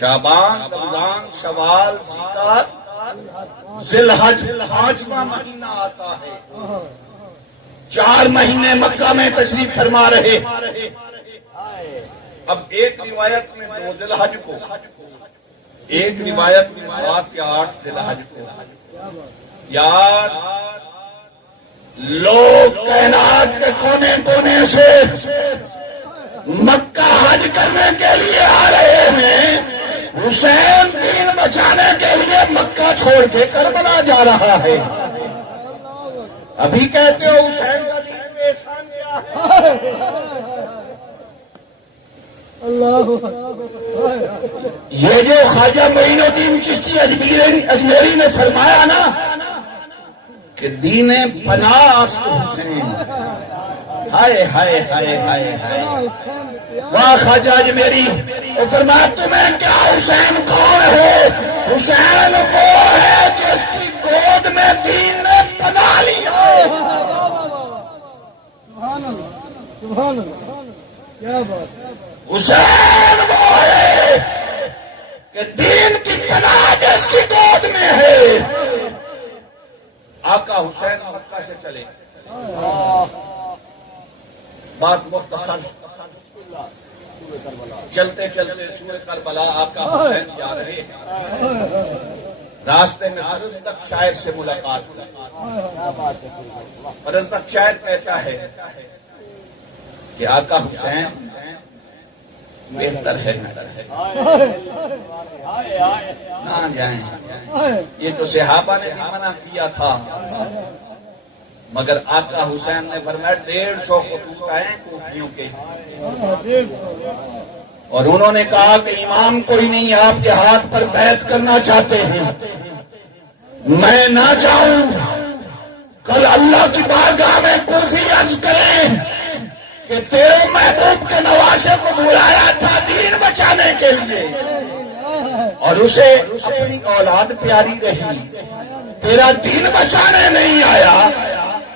شعبان رمضان شوال ذوالقعدہ ذوالحج 5واں مہینہ آتا ہے. 4 مہینے مکہ میں تشریف فرما رہے. اب ایک روایت میں 2 ذوالحج کو, ایک روایت میں 7 یا 8 ذوالحج کو. یار لوگ کائنات کے کونے کونے سے مکہ حج کرنے کے لیے آ رہے ہیں. حسین دین بچانے کے لیے مکہ چھوڑ کے کربلا جا رہا ہے. ابھی کہتے ہو حسین کا دین میں احسان کیا ہے؟ یہ جو خواجہ معین الدین چشتی اجمیری نے فرمایا نا کہ دین پناہ حسین, ہائے ہائے ہائے ہائے ہائے, واہ خواجہ اجمیری. وہ فرمایا تمہیں کیا حسین کون ہے؟ حسین وہ ہے جس کی گود میں دین نے پناہ لیا. حسین وہ ہے کہ دین کی پناہ جس کی گود میں ہے. آقا حسین مکہ سے چلے. بات مختصر, چلتے چلتے سورہ کربلا آقا حسین جا رہے ہیں. راستے میں ارزدق شاعر سے ملاقات ہوئی. ارزدق شاعر کہتا ہے کہ آقا حسین بہتر ہے نہ جائیں. یہ تو صحابہ نے بھی منع کیا تھا, مگر آقا حسین نے فرمایا 150 خطوط آئے کوفیوں کے, اور انہوں نے کہا کہ امام کوئی نہیں, آپ کے ہاتھ پر بیعت کرنا چاہتے ہیں, میں نہ جاؤں. کل اللہ کی بارگاہ میں کوفی عرض کریں کہ تیرے محبوب کے نواسے کو بلایا تھا دین بچانے کے لیے, اور اسے اپنی اولاد پیاری رہی، تیرا دین بچانے نہیں آیا،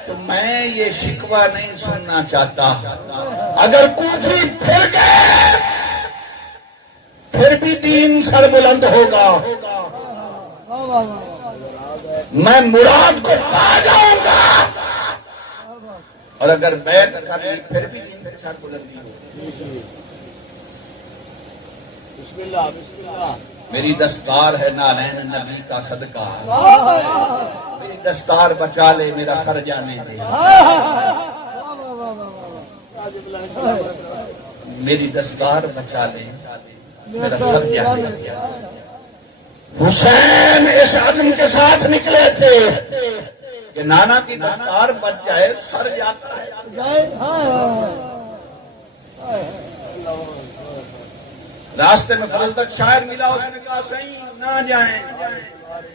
تو میں یہ شکوہ نہیں سننا چاہتا۔ اگر کوفی پھر گئے پھر بھی دین سر بلند ہوگا، میں مراد کو پا جاؤں گا، اور اگر بیعت کر لی پھر بھی دین سر بلند ہوگی۔ بسم اللہ بسم اللہ۔ میری دستار ہے نالین نبی کا صدقہ، میری دستار بچا لے، میرا سر جانے دے، میری دستار بچا لے، میرا سر جانے دے۔ حسین اس عزم کے ساتھ نکلے تھے کہ نانا کی دستار بچ جائے، سر جاتا ہے۔ راستے میں فرزدق شاعر ملا، اس نے کہا صحیح نہ جائیں،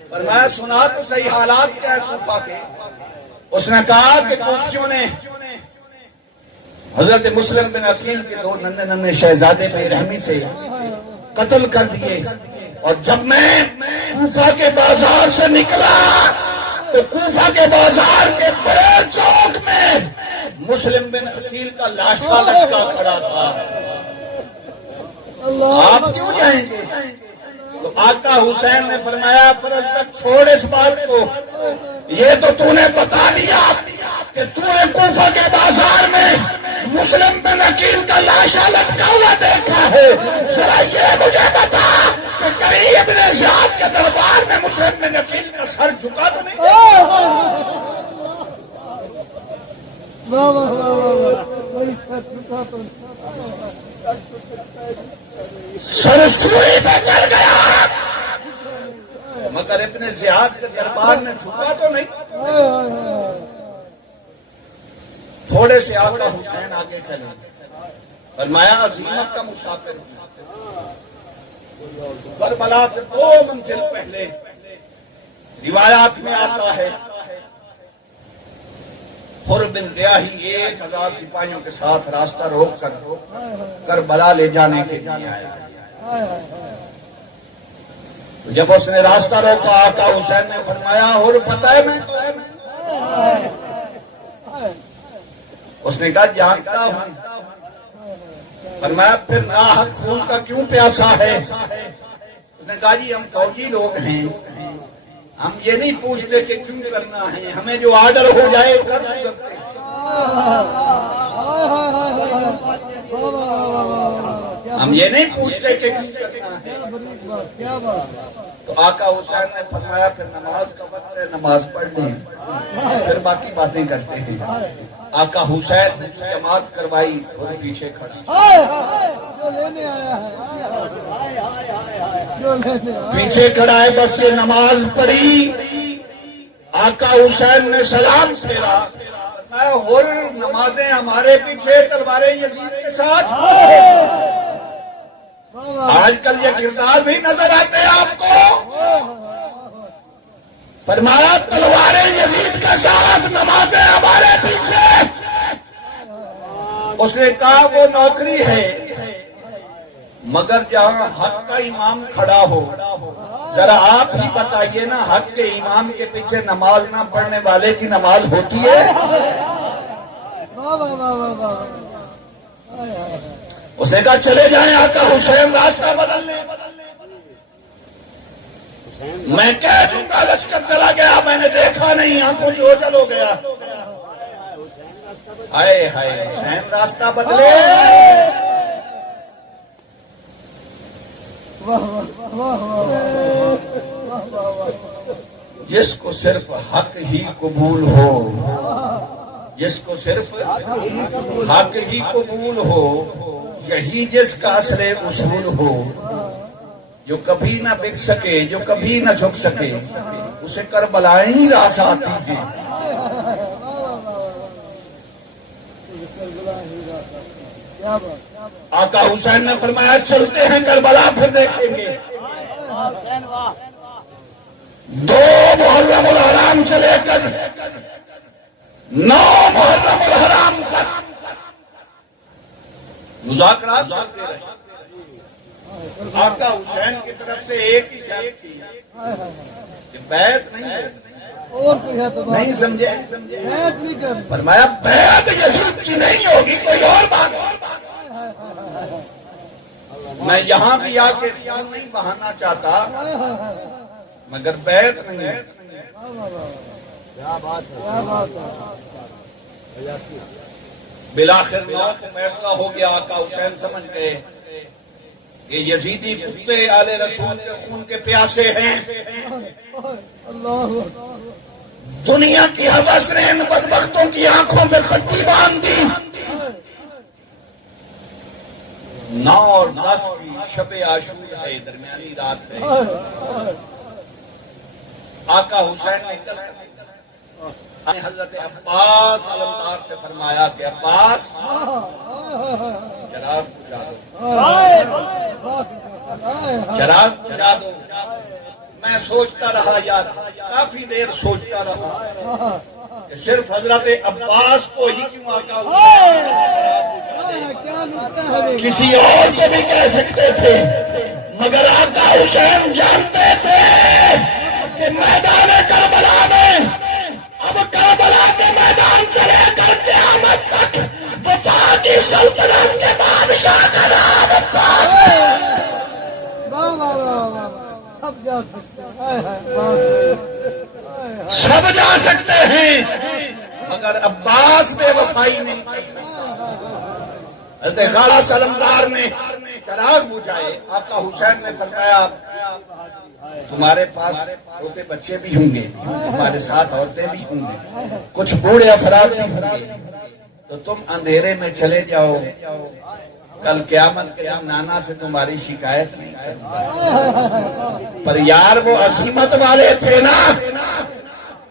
پر میں سنا تو صحیح حالات کیا ہے کوفہ کے۔ اس نے کہا کہ کوفیوں نے حضرت مسلم بن عقیل کے 2 ننھے ننھے شہزادے بے رحمی سے قتل کر دیے، اور جب میں کوفہ کے بازار سے نکلا تو کوفہ کے بازار کے بڑے چوک میں مسلم بن عقیل کا لاشا لٹکا کھڑا تھا۔ آپ کیوں جائیں گے؟ تو آقا حسین نے فرمایا فرزدق چھوڑ اس بات کو، یہ تو نے بتا دیا کہ نے کوفہ کے بازار میں مسلم بن عقیل کا لاشا لٹکا ہوا دیکھا ہے، ذرا یہ مجھے بتا کہ کہیں ابن زیاد کے دربار میں مسلم بن عقیل کا سر جھکا تو نہیں؟ سر سوئی پہ چل گیا، مگر ابن زیاد کے دربار نے جھکا تو نہیں۔ تھوڑے سے آقا حسین آگے چلے، فرمایا عظیمت کا مسافر کربلا سے 2 منزل پہلے روایات میں آتا ہے حر بن ریاحی 1000 سپاہیوں کے ساتھ راستہ روک کر کربلا لے جانے کے لیے آیا۔ جب اس نے راستہ روکا، آقا حسین نے فرمایا حر پتہ ہے میں؟ اس نے کہا جانتا ہوں۔ فرمایا پھر ناحق خون کا کیوں پیاسا ہے؟ اس نے کہا جی ہم فوجی لوگ ہیں، ہم یہ نہیں پوچھتے کہ کیوں کرنا ہے، ہمیں جو آرڈر ہو جائے کر سکتے۔ ہم یہ نہیں پوچھتے کہ کیوں کرنا ہے۔ تو آقا حسین نے فرمایا پھر نماز کا وقت ہے، نماز پڑھ لیں، پھر باقی باتیں کرتے ہیں۔ آقا حسین نے جماعت کروائی اور پیچھے کھڑا، پیچھے کھڑا ہے، بس یہ نماز پڑھی۔ آقا حسین نے سلام پھیرا، میں اور نمازیں ہمارے پیچھے، تلواریں یزید کے ساتھ۔ آج کل یہ کردار بھی نظر آتے ہیں آپ کو؟ فرمایا تلواریں یزید کے ساتھ، نمازیں ہمارے پیچھے۔ اس نے کہا وہ نوکری ہے، مگر جہاں حق کا امام کھڑا ہو، ذرا آپ ہی بتائیے نا، حق کے امام کے پیچھے نماز نہ پڑھنے والے کی نماز ہوتی ہے؟ اس نے کہا چلے جائیں آقا حسین، راستہ بدل لیں۔ میں کہہ دوں گا لشکر چلا گیا، میں نے دیکھا نہیں، آنکھوں سے اوجھل ہو گیا۔ ہائے ہائے، حسین راستہ بدلے۔ جس کو صرف حق ہی قبول ہو، جس کو صرف حق ہی قبول ہو، یہی جس کا اصل اصول ہو، جو کبھی نہ بک سکے، جو کبھی نہ جھک سکے، اسے کربلائیں ہی راس آتی تھی۔ آقا حسین نے فرمایا چلتے ہیں کربلا، پھر دیکھیں گے۔ 2 محرم الحرام سے لے کر 9 محرم الحرام تک مذاکرات چلتے رہے۔ آقا حسین کی طرف سے ایک ہی شرط تھی کہ بیعت نہیں ہے. اور کوئی ہے تو نہیں سمجھے؟ بیعت نہیں کرنی. فرمایا بیعت یزید کی نہیں ہوگی، کوئی اور بات. میں یہاں بھی آ کے خون نہیں بہانا چاہتا، مگر بیعت نہیں ہے. کیا بات ہے. بلاخر نو کو فیصلہ ہو گیا. آقا حسین سمجھ گئے یہ یزیدی کتے آل رسول کے خون کے پیاسے ہیں. اللہ دنیا کی ہوس نے ان بدبختوں کی آنکھوں میں پٹی باندھ دی. 9 اور 10 کی شب عاشور ہے، درمیانی رات ہے. آقا حسین نے حضرت عباس علمدار سے فرمایا کہ عباس چراغ بجھا دو، چراغ بجھا دو. میں سوچتا رہا یار، کافی دیر سوچتا رہا کہ صرف حضرت عباس کو ہی کیوں آقا حسین کیا نکتہ ہے. کسی اور کو بھی کہہ سکتے تھے، مگر آقا حسین جانتے تھے کہ میدان کربلا میں اب کربلا کے میدان سے لے کر قیامت تک وفاقی سلطنت کے بادشاہ کا نام عباس ہے. واہ واہ واہ واہ. سب جا سکتے ہیں. سب جا سکتے ہیں مگر عباس بے وفائی نہیں کر سکتا. حضرت غوث علمدار نے چراغ بجھائے. آقا حسین نے فرمایا تمہارے پاس چھوٹے بچے بھی ہوں گے، تمہارے ساتھ عورتیں بھی ہوں گے، کچھ بوڑھے افراد بھی ہوں گے، تو تم اندھیرے میں چلے جاؤ. کل قیامت کے دن نانا سے تمہاری شکایت نہیں کرنا. پر یار وہ عظیمت والے تھے نا،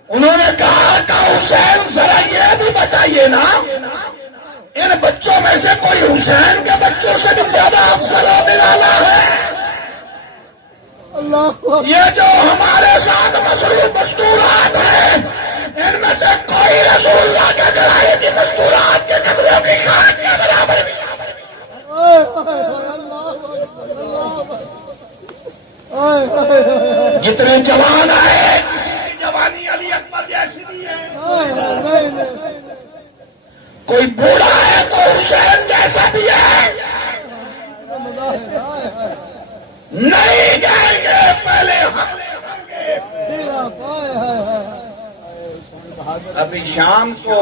انہوں نے کہا کہ حسین ذرا یہ بھی بتائیے نا، ان بچوں میں سے کوئی حسین کے بچوں سے بھی زیادہ افضل و نرالا ہے؟ اللہ یہ جو ہمارے ساتھ مصروف مستورات ہیں، ان میں سے کوئی رسول اللہ کے گراہے کی مستورات کے قدروں کی خاک کے برابر بھی. جتنے جوان آئے کسی کی جوانی علی اکبر جیسی بھی ہے، کوئی بوڑھا ہے تو حسین جیسا بھی ہے. نہیں جائیں گے پہلے ہم. ابھی شام کو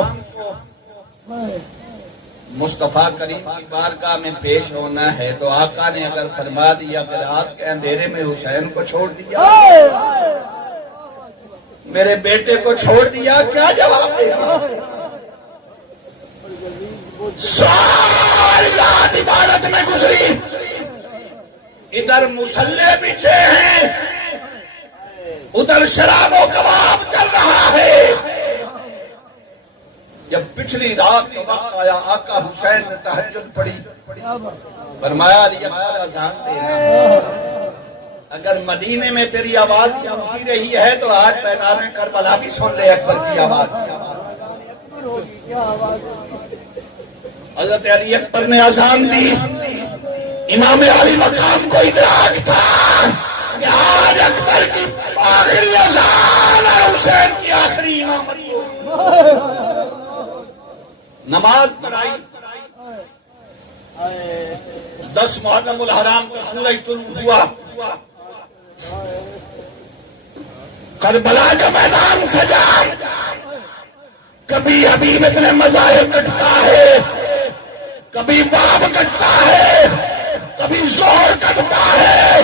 مصطفیٰ کریم کی بارگاہ میں پیش ہونا ہے، تو آقا نے اگر فرما دیا کہ رات کے اندھیرے میں حسین کو چھوڑ دیا، میرے بیٹے کو چھوڑ دیا، کیا جواب دے گا؟ ساری رات عبادت میں گزری، ادھر مسلح بچھے ہیں، ادھر شراب و کباب چل رہا ہے. جب پچھلی رات کا وقت آیا، آقا حسین نے تہجد پڑھی. فرمایا علی اکبر اذان دے رہا، اگر مدینے میں تیری آواز پہنچی رہی ہے تو آج میدان کربلا بھی سن لے اکبر کی آواز. حضرت علی اکبر نے اذان دی. امام علی مقام کو ادراک تھا کہ آج اکبر کی آخری اذان اور حسین کی آخری امامت کو. نماز پڑھائی. 10 محرم الحرام کا سورج طلوع ہوا. کربلا کا میدان سجا. کبھی حبیب ابن مظاہر کٹتا ہے، کبھی باب کٹتا ہے، کبھی زہر کٹتا ہے،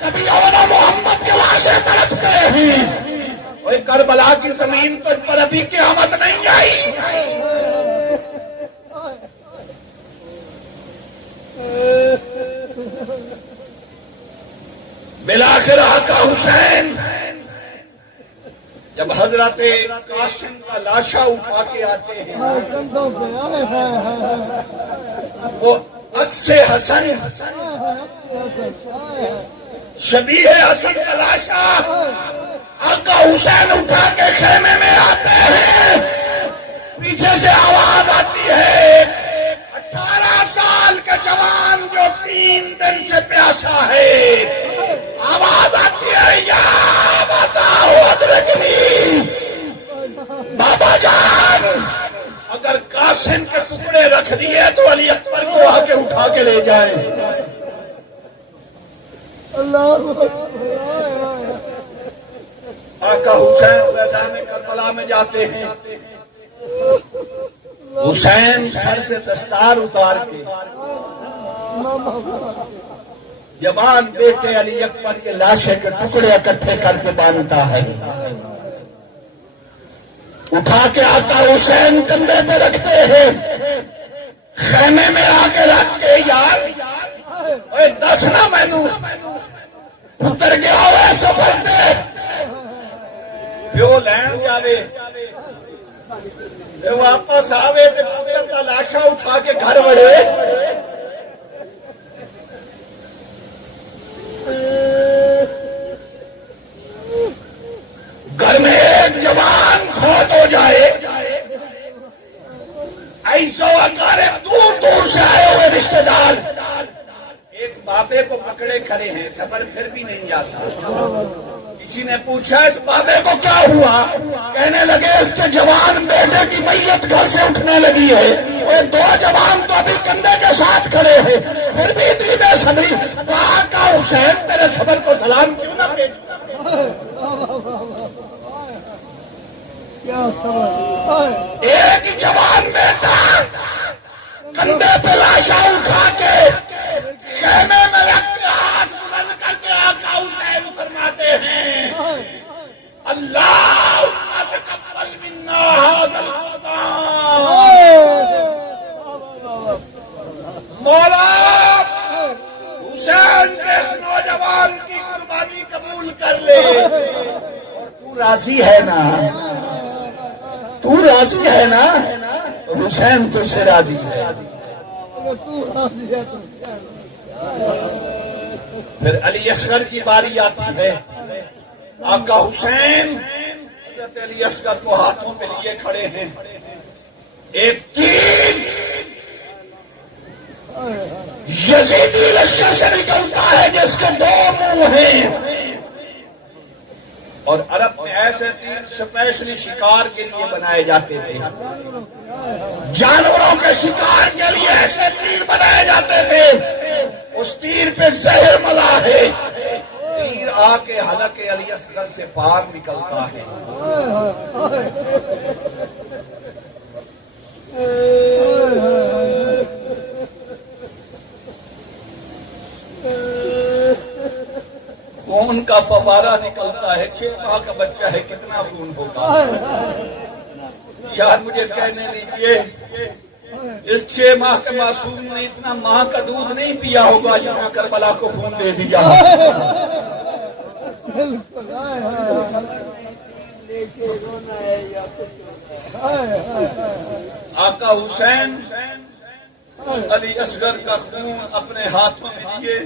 کبھی اور محمد کے لاشیں تڑپتے ہیں. اور کربلا کی زمین پر ابھی قیامت نہیں آئی. بلاخر آقا حسین جب حضرت قاسم کا لاشا اٹھا کے آتے ہیں، وہ عکس حسن شبیہ حسن کا لاشا آقا حسین اٹھا کے خیمے میں آتے ہیں. پیچھے سے آواز آتی ہے، 18 سال کے جوان جو 3 3 دن سے پیاسا ہے، آواز آتی ہے یا بتاؤ ادرکنی بابا جان، اگر قاسم کے ٹکڑے رکھ دیے تو علی اکبر کو آ کے اٹھا کے لے جائیں۔ آقا حسین میدان کربلا میں جاتے ہیں، حسین سر سے دستار اتار کے جوان بیٹے علی اکبر کے لاشے کے ٹکڑے اکٹھے کر کے باندھتا ہے، اٹھا کے آقا حسین کندھے پہ رکھتے ہیں، خیمے میں آ کے رکھ کے یار اے دس نہ مینو اتر گیا ہوئے سفر سے پیو لین جاوے واپس آوے تے پتر دا لاشا اٹھا کے گھر وڑے، گھر میں ایک جوان فوت ہو جائے، ایسو اقارب دور دور سے آئے ہوئے رشتہ دار ایک بابے کو پکڑے کھڑے ہیں، صبر پھر بھی نہیں آتا۔ کسی نے پوچھا اس بابے کو کیا ہوا، کہنے لگے اس کے جوان بیٹے کی میت گھر سے اٹھنے لگی ہے، اور 2 جوان تو ابھی کندھے کے ساتھ کھڑے ہیں، پھر بھی اتنی بے صبری۔ آقا حسین تیرے صبر کو سلام کیوں نہ پیش ایک جوان بیٹا کندھے پہ لاشا اٹھا کے خیمے میں رکھ کے ہاتھ بلند کر کے آقا حسین فرماتے ہیں اللہ تقبل منا ھذا القربان، مولا حسین کے اس نوجوان کی قربانی قبول کر لے، اور تو راضی ہے نا، تو راضی ہے نا، حسین تجھ سے راضی ہے۔ پھر علی اصغر کی باری آتی ہے، آقا حسین حضرت علی اصغر کو ہاتھوں پہ لیے کھڑے ہیں، ایک تیر یزیدی لشکر سے نکلتا ہے جس کے 2 منہ ہیں، اور عرب میں ایسے تیر اسپیشلی شکار کے لیے بنائے جاتے تھے، جانوروں کے شکار کے لیے ایسے تیر بنائے جاتے تھے، اس تیر پہ زہر ملا ہے، تیر آ کے حلق علی اصغر سے باہر نکلتا ہے، خون کا فوارہ نکلتا ہے، 6 ماہ کا بچہ ہے، کتنا خون ہوگا یار مجھے کہنے لیجیے، اس 6 ماہ کے معصوم نے اتنا ماں کا دودھ نہیں پیا ہوگا جہاں کربلا کو خون دے دیا۔ آقا حسین علی اصغر کا خون اپنے ہاتھوں میں لیے،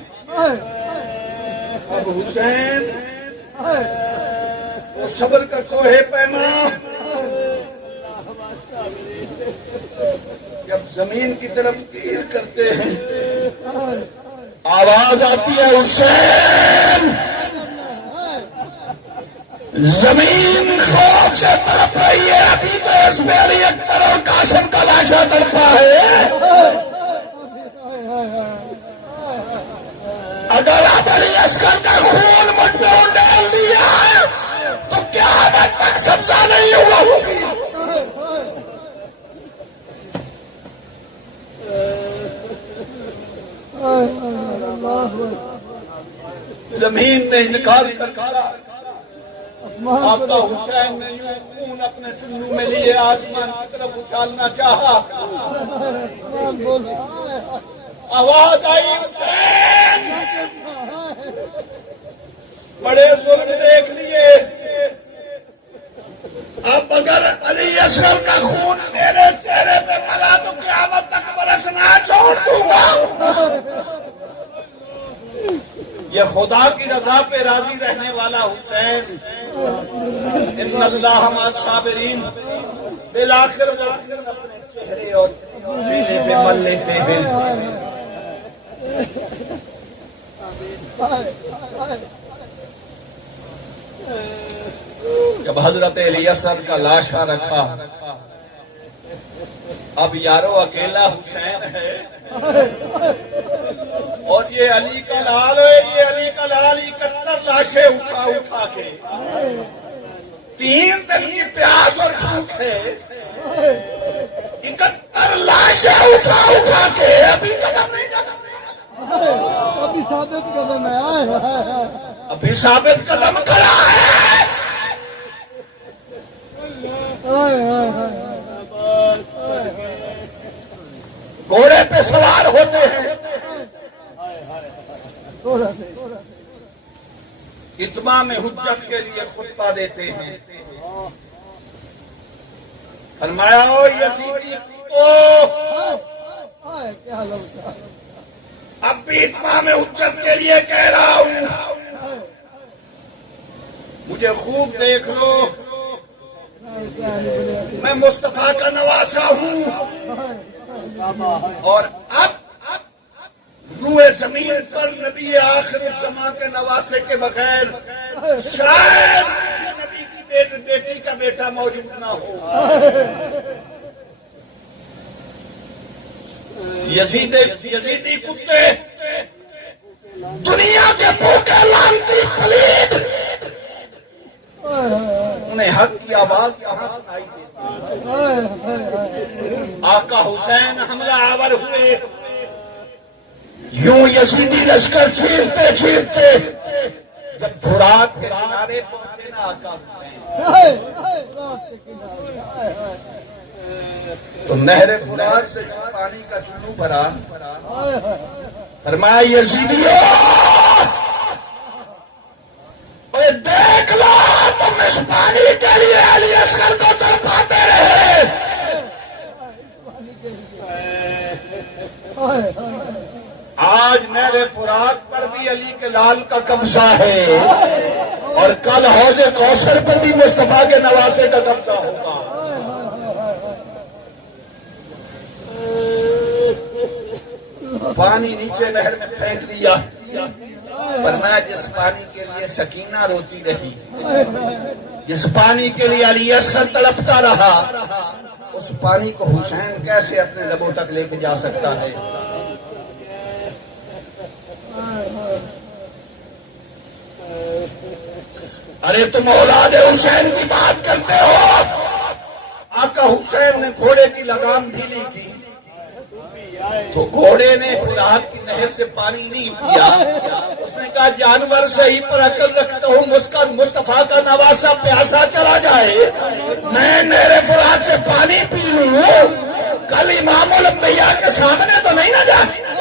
اب حسین وہ صبر کا کوہ پیما جب زمین کی طرف تیر کرتے ہیں، آواز آتی ہے حسین، زمین خوف سے تڑپ رہی ہے، ابھی تو اس میں علی اکبر اور قاسم کا لاشا تڑپا ہے، اگر آپ علی اصغر کا خون مجھ پہ ڈال دیا تو کیا حد تک سبزہ نہیں ہوا ہوگی۔ زمین نے انکار کر کھا، آقا حسین نے یوں خون اپنے چنو میں لیے آسمان کی طرف اچھالنا چاہا، آواز آئی حسین بڑے ظلم دیکھ لیے، اب اگر علی اصغر کا خون میرے چہرے پہ ملا تو قیامت تک برسنا چھوڑ دوں گا۔ یہ خدا کی رضا پہ راضی رہنے والا حسین، ان اللہ مع الصابرین، بالآخر وہ اپنے چہرے اور سینے پہ مل لیتے ہیں۔ جب حضرت الیسر کا لاشا رکھا، اب یارو اکیلا حسین ہے اور یہ علی کا لال ہے، یہ علی کا لال 71 لاشیں اٹھا اٹھا کے، 3 دن کی پیاس اور بھوک ہے، 71 لاشیں اٹھا اٹھا کے ابھی قدم نہیں جانا، ابھی ثابت قدم ہے، ابھی ثابت قدم کرا ہے، گھوڑے پہ سوار ہوتے ہیں، اتمام حجت کے لیے خطبہ دیتے ہیں، فرمایا او یزیدی کو کیا لگتا اب بھی اتمام حجت کے لیے کہہ رہا ہوں، مجھے خوب دیکھ لو، میں مصطفیٰ کا نواسا ہوں، اور اب روئے زمین پر نبی آخر الزماں کے نواسے کے بغیر شاید کسی نبی کی بیٹی کا بیٹا موجود نہ ہو۔ یزیدی کتے، دنیا کے بھوکے لانتی پلید، انہیں حق کی آواز کہاں سنائی دیتی؟ آقا حسین حملہ آور ہوئے، یوں یزیدی لشکر چیرتے چیرتے جب فرات کے کنارے پہنچے نا آقا حسین، تو نہر فرات سے جو پانی کا چلو بھرا، فرمایا یزیدیو دیکھ لو، تم اس پانی کے لیے علی اصغر کو تڑپاتے رہے، آج نہر فرات پر بھی علی کے لال کا قبضہ ہے، اور کل حوض کوثر پر بھی مصطفیٰ کے نواسے کا قبضہ ہوگا۔ پانی نیچے نہر میں پھینک دیا، فرمایا جس پانی کے لیے سکینہ روتی رہی، جس پانی کے لیے علی اصغر تڑپتا رہا، اس پانی کو حسین کیسے اپنے لبوں تک لے کے جا سکتا ہے؟ ارے تم اولاد حسین کی بات کرتے ہو، آقا حسین نے گھوڑے کی لگام ڈھیلی کی تو گھوڑے نے فرات کی نہر سے پانی نہیں پیا، اس نے کہا جانور صحیح پر عقل رکھتا ہوں، مصطفیٰ کا نواسا پیاسا چلا جائے، میں نہر فرات سے پانی پی لوں، کل امام الانبیاء کے سامنے تو نہیں نہ جا سکتا،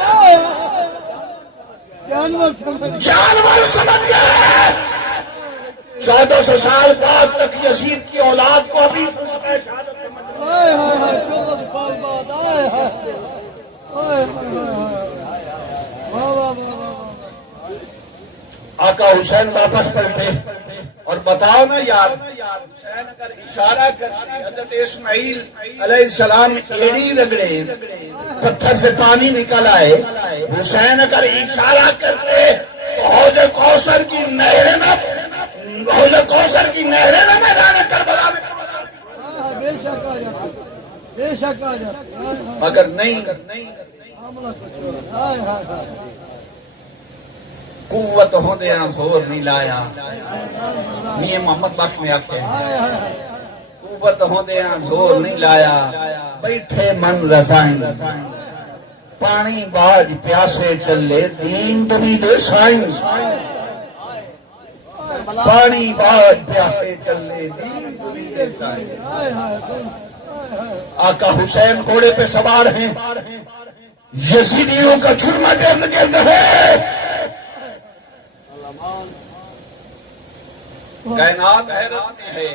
جانور سمجھ گئے۔ 1400 سال بعد تک یزید کی اولاد کو ابھی آقا حسین واپس پلٹے اور بتاؤ نا یار، حسین اگر اشارہ کرتے حضرت اسماعیل علیہ السلام ایڑی رگڑے پتھر سے پانی نکل آئے، حسین اگر اشارہ کرتے تو حوض کوثر کی نہر میں، حوض کوثر کی نہر میں میدان کربلا میں، بے شک آ جاتا، اگر نہیں قوت ہوندیاں زور نہیں لایا، میاں محمد بخش نے آخیا قوت ہوندیاں زور نہیں لایا، بیٹھے من رسائیں پانی باج پیاسے چلے دین دلیل سائنس، پانی باج پیاسے چلے دین دلیل سائنس۔ آقا حسین گھوڑے پہ سوار ہیں، یزیدیوں کا چرما گرد گرد ہے، کائنات حیرت میں ہے،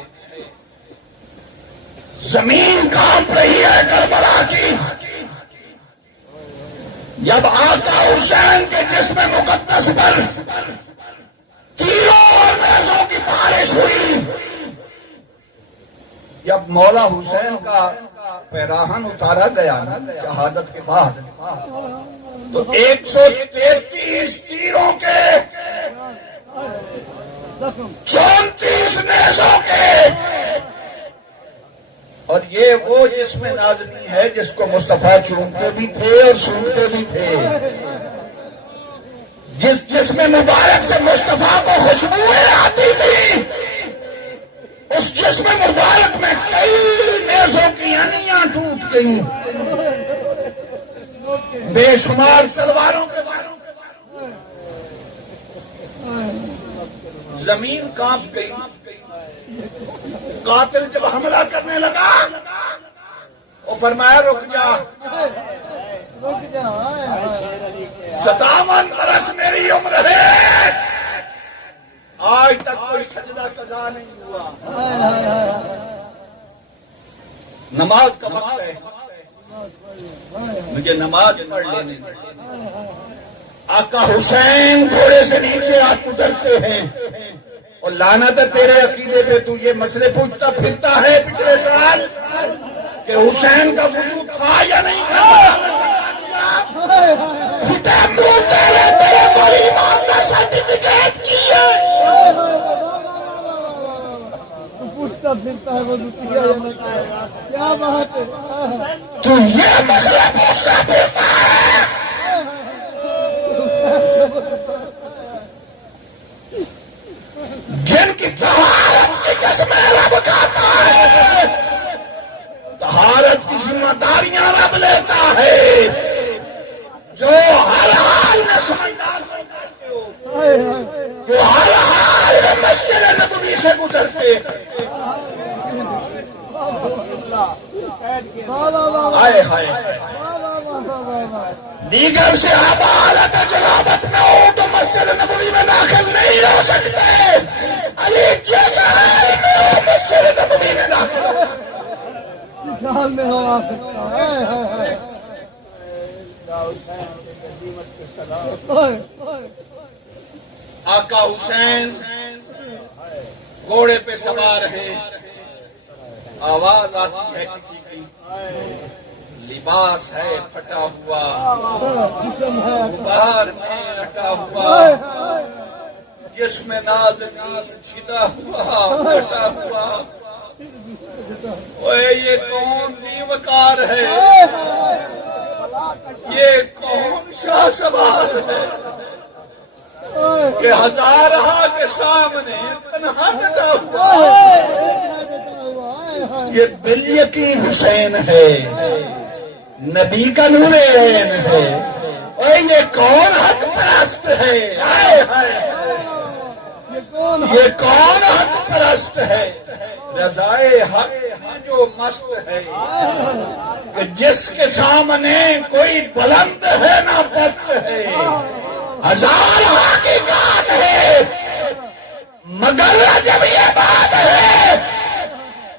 زمین کانپ رہی ہے کربلا کی، جب آقا حسین کے جسم مقدس پر تیروں اور نیزوں کی بارش ہوئی، جب مولا حسین کا پیراہن اتارا گیا نا شہادت کے بعد، تو 133 تیروں کے 34 نیزوں کے، اور یہ وہ جسم نازنی ہے جس کو مصطفیٰ چومتے بھی تھے اور سونگتے بھی تھے، جس جسم مبارک سے مصطفیٰ کو خوشبوئیں آتی تھی، اس جسم مبارک میں کئی نیزوں کی انیاں ٹوٹ گئیں، بے شمار تلواروں کے باروں، زمین کانپ گئی۔ قاتل جب حملہ کرنے لگا وہ فرمایا رک جا، رک جا، 57 برس میری عمر ہے، آج تک کوئی سجدہ قضا نہیں ہوا، نماز کا وقت ہے، مجھے نماز پڑھ لینے دیں۔ آقا حسین گھوڑے سے نیچے ہاتھ اترتے ہیں، اور لعنت ہے تیرے عقیدے پہ، تو یہ مسئلے پوچھتا پھرتا ہے پچھلے سال کہ حسین کا وضو تھا یا نہیں تھا، تیرے بڑی ایمان کا سرٹیفکیٹ کی ہے، تو پوچھتا پھرتا ہے وہ کیا یا نہیں کیا؟ کیا بات ہے، تو یہ مسئلہ پوچھتا پھرتا ہے، جن کی طہارت کی قسمیں رب کھاتا ہے، طہارت کی ذمہ داریاں رب لیتا ہے، جو ہر حال میں سمجھدار بن جاتے ہو، جو ہر حال میں مسجد نبوی سے گزرتے، ہائے ہائے دیگر سے حالت جنابت میں ہو تو مسجد نبوی میں داخل نہیں ہو سکتے، علی جیسا حال میں ہو مسجد نبوی میں داخل، کس حال میں ہو آ سکتا ہے، آقا حسین گھوڑے پہ سوار ہے، آواز آتی ہے کسی کی، لباس ہے پھٹا ہوا، باہر میں رٹا ہوا، جسم نازنی چھدا ہوا پھٹا ہوا، اوے یہ کون سی وقار ہے، یہ کون شاہ سوار ہے کہ ہزارہ کے سامنے تنہا ڈٹا ہوا، یہ بالیقین حسین ہے، نبی کا نور عین ہے، اور یہ کون حق پرست ہے، یہ کون حق پرست ہے، رضائے حق جو مست ہے، کہ جس کے سامنے کوئی بلند ہے نہ پست ہے، ہزار حقیقات ہے، مگر جب یہ بات ہے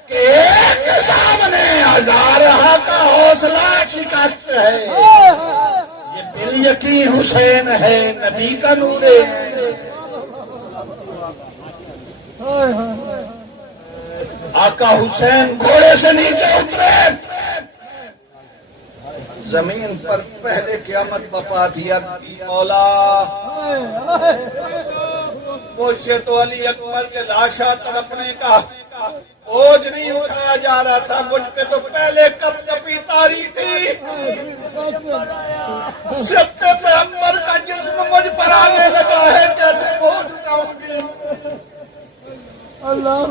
کہ ایک کے سامنے ہزار کا حوصلہ شکست ہے، یہ بالیقین حسین ہے، نبی کا نور ہے۔ آقا حسین گھوڑے سے نیچے اترے، زمین پر پہلے قیامت بپا تھی، مولا مجھ سے تو علی اکبر کے لاشا تڑپنے کا بوجھ نہیں اٹھایا جا رہا تھا، مجھ پہ تو پہلے کپ کپی تاری تھی، سب سے پیغمبر کا جسم مجھ پر آنے لگا ہے، کیسے بوجھ اٹھاؤں گی؟ اللہ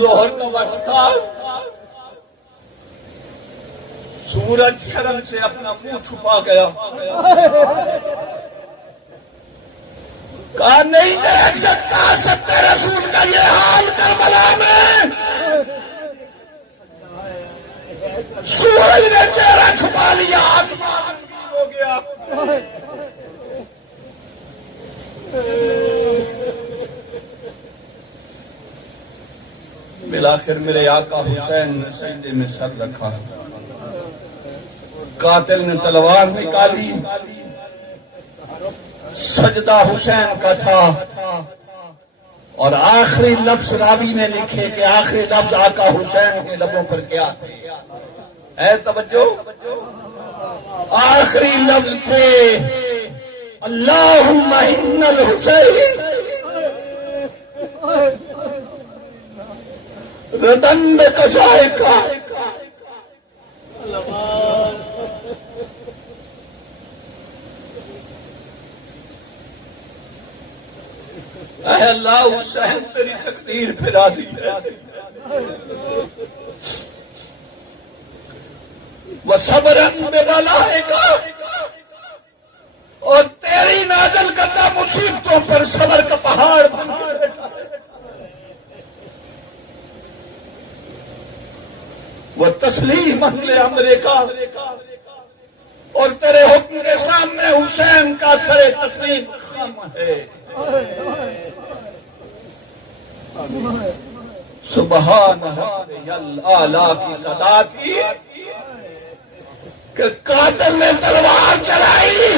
ظہر کا وقت تھا، سورج شرم سے اپنا منہ چھپا گیا، کہا نہیں دیکھ سکتا سب رسول کا یہ حال کربلا میں، سورج نے چہرہ چھپا لیا، آسمان ہو گیا، بالآخر میرے آقا حسین نے سجدے میں سر رکھا، قاتل نے تلوار نکالی، سجدہ حسین کا تھا، اور آخری لفظ راوی نے لکھے کہ آخری لفظ آقا حسین کے لبوں پر کیا تھے، اے توجہ، آخری لفظ تھے اللہم ان الحسین ردن بقضائے کا اے اللہ حسین تیری تقدیر پھرا دی وہ صبر بلائے گا اور تیری نازل کردہ مصیبتوں پر صبر کا پہاڑ بن وہ تسلیم اہل امریکہ اور تیرے حکم کے سامنے حسین کا سر تسلیم خم ہے سبحان اللہ کی صدا تھی کہ قاتل نے تلوار چلائی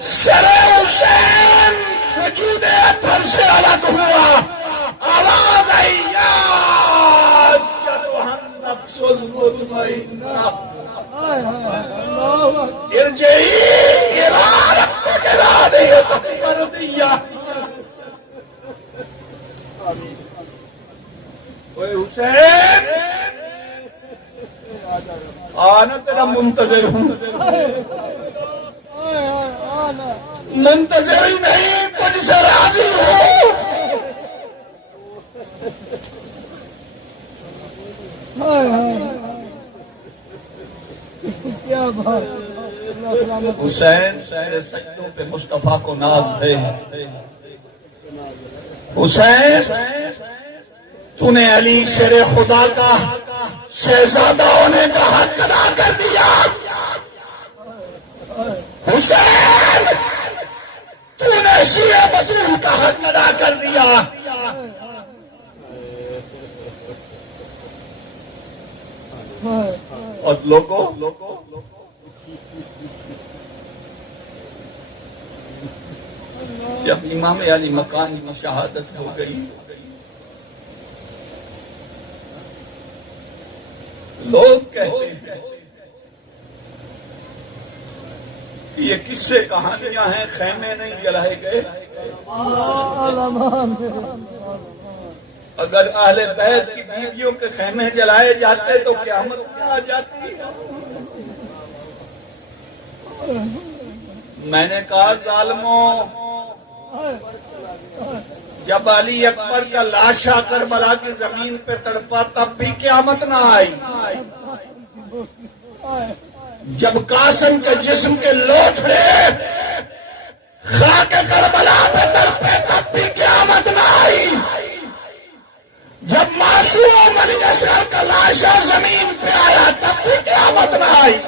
سر حسین وجود اطہر سے الگ ہوا آواز آئی یا النفس المطمئنہ ارجعی الی ربک راضیۃ مرضیہ اوے حسین آنا تیرا منتظر ہوں منتظر ہی نہیں کچھ سے راضی ہوں کیا بات حسین تیرے سجدوں پہ مصطفیٰ کو ناز ہے حسین تو نے علی شیر خدا کا شہزادہ ہونے کا حق ادا کر دیا حسین تو نے شیعہ بطول کا حق ادا کر دیا اور لوگوں جب امام علی مکان کی شہادت ہو گئی لوگ کہتے ہیں کہ یہ کس سے کہانیاں ہیں خیمے نہیں جلائے گئے اگر اہل بیت کی بیویوں کے خیمے جلائے جاتے تو قیامت کیا آ جاتی میں نے کہا ظالموں جب علی اکبر کا لاشا کربلا کی زمین پہ تڑپا تب بھی قیامت نہ آئی جب قاسم کے جسم کے لوتھڑے خاک کربلا پہ تڑپے تب بھی قیامت نہ آئی جب معصوم علی اصغر کا لاشا زمین پہ آیا تب بھی قیامت نہ آئی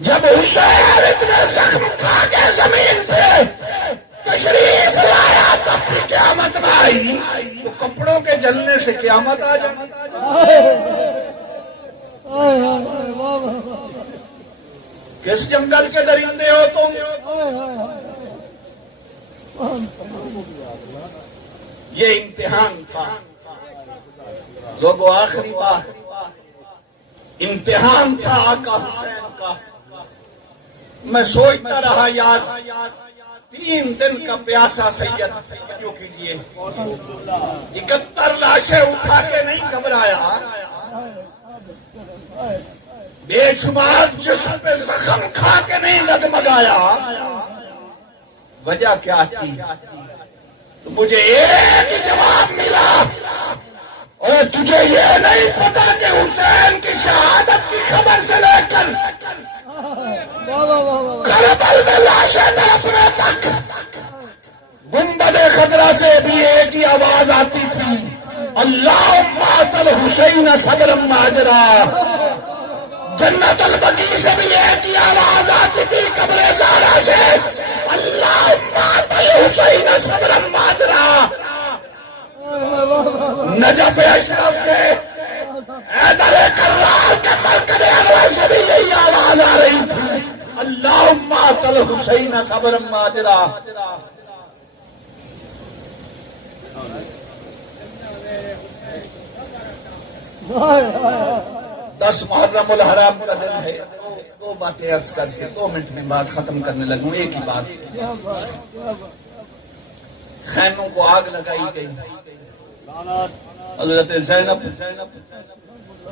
جب حسین اتنے زخم کھا کے زمین پہ تشریف لایا تب بھی قیامت نہ آئی تو کپڑوں کے جلنے سے قیامت آ جائے کس جنگل کے درندے ہو تم یہ امتحان تھا لوگوں آخری بات امتحان تھا آقا حسین کا میں سوچتا رہا یار 3 دن کا پیاسا سید کیوں کیجیے 71 لاشیں اٹھا کے نہیں گھبرایا بے شمار جسم پہ زخم کھا کے نہیں ڈگمگایا وجہ کیا تھی تو مجھے ایک ہی جواب ملا اور تجھے یہ نہیں پتا کہ حسین کی شہادت کی خبر سے لے کر کربل میں لاشیں تڑپنے تک گنبد خضرا سے بھی ایک ہی آواز آتی تھی اللہم آتل حسین صبرا ماجرا جنت البقیع سے بھی ایک ہی آواز آتی تھی قبر زہرا سے اللہم آتل حسین صبرا ماجرا نجف اشرف سے حیدر کرار کے مرکز انور سے بھی یہی آواز آ رہی تھی اللہم آتل حسین صبرا ماجرا 10 محرم الحرام کا دن ہے. دو باتیں عرض کر کے 2 منٹ میں بات ختم کرنے لگوں. ایک ہی بات. خیموں کو آگ لگائی گئی. حضرت زینب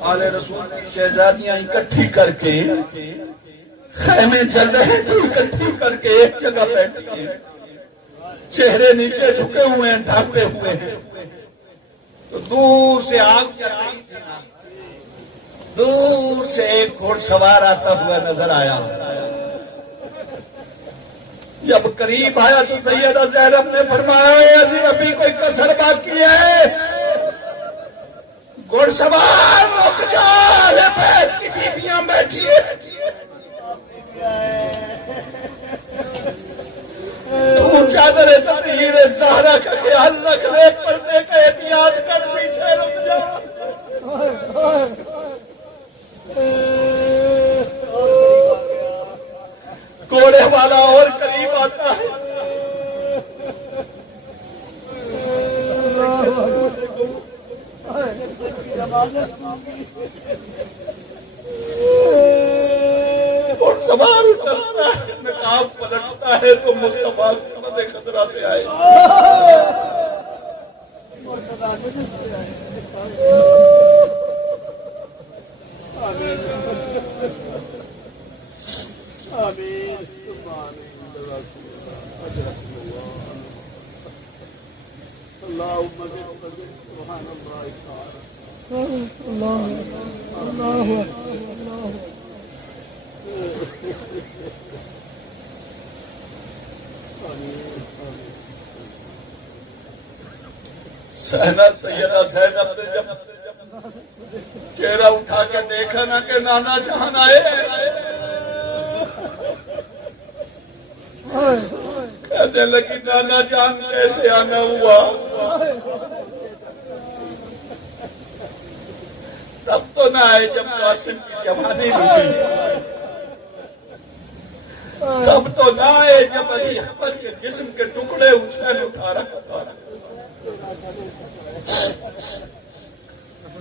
آل رسول کی شہزادیاں اکٹھی کر کے خیمے چل رہے تو اکٹھی کر کے ایک جگہ بیٹھ گئے. چہرے نیچے جھکے ہوئے ہیں, ڈھانپے ہوئے ہیں. تو دور سے آگ چل رہی تھی. دور سے ایک گھوڑ سوار آتا ہوا نظر آیا. جب قریب آیا تو سیدہ زینب نے فرمایا ابھی کوئی کسر باقی ہے. گھوڑ سوار رک جا, اہل بیت کی بیویاں بیٹھی ہے. تو چادر تطہیر زہرا کا خیال رکھ لے, پردے کا احتیاط کر, پیچھے رک جا. گھوڑے والا اور قریب آتا ہے. اور سوار اترتا ہے, نقاب پلٹتا ہے تو مصطفیٰ محمد خضرا سے آئے. سیدہ زینب نے جب چہرہ اٹھا کے دیکھا نا کہ نانا جہان آئے, کہنے لگی نانا جان کیسے آنا ہوا. تب تو نہ آئے جب قاسم کی جوانی ملی. تب تو نہ آئے جب علی اکبر کے جسم کے ٹکڑے حسین اٹھا رکھا تھا.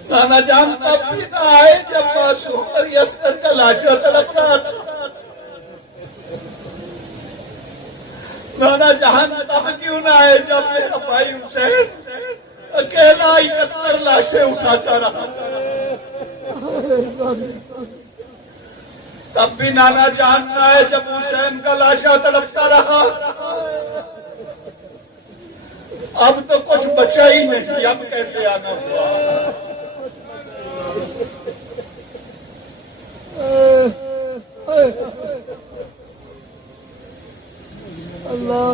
نانا جان تب بھی نہ آئے جب معصوم علی اصغر کا لاشا تڑپ رہا تھا. نانا جہان تب کیوں نہ آئے جب میرا بھائی حسین اکیلا 71 لاشیں اٹھاتا رہا. تب بھی نانا جہان نہ آئے جب حسین کا لاشا تڑپتا رہا. اب تو کچھ بچا ہی نہیں, اب کیسے آنا ہوا. اللہ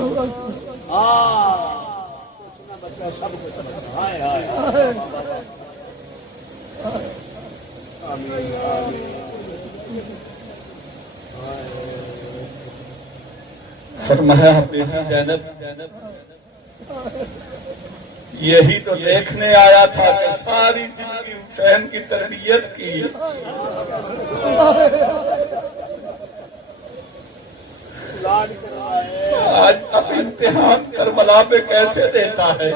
فرمایا بیٹی زینب یہی تو دیکھنے آیا تھا کہ ساری زندگی حسین کی تربیت کی. آج اب امتحان کربلا پہ کیسے دیتا ہے.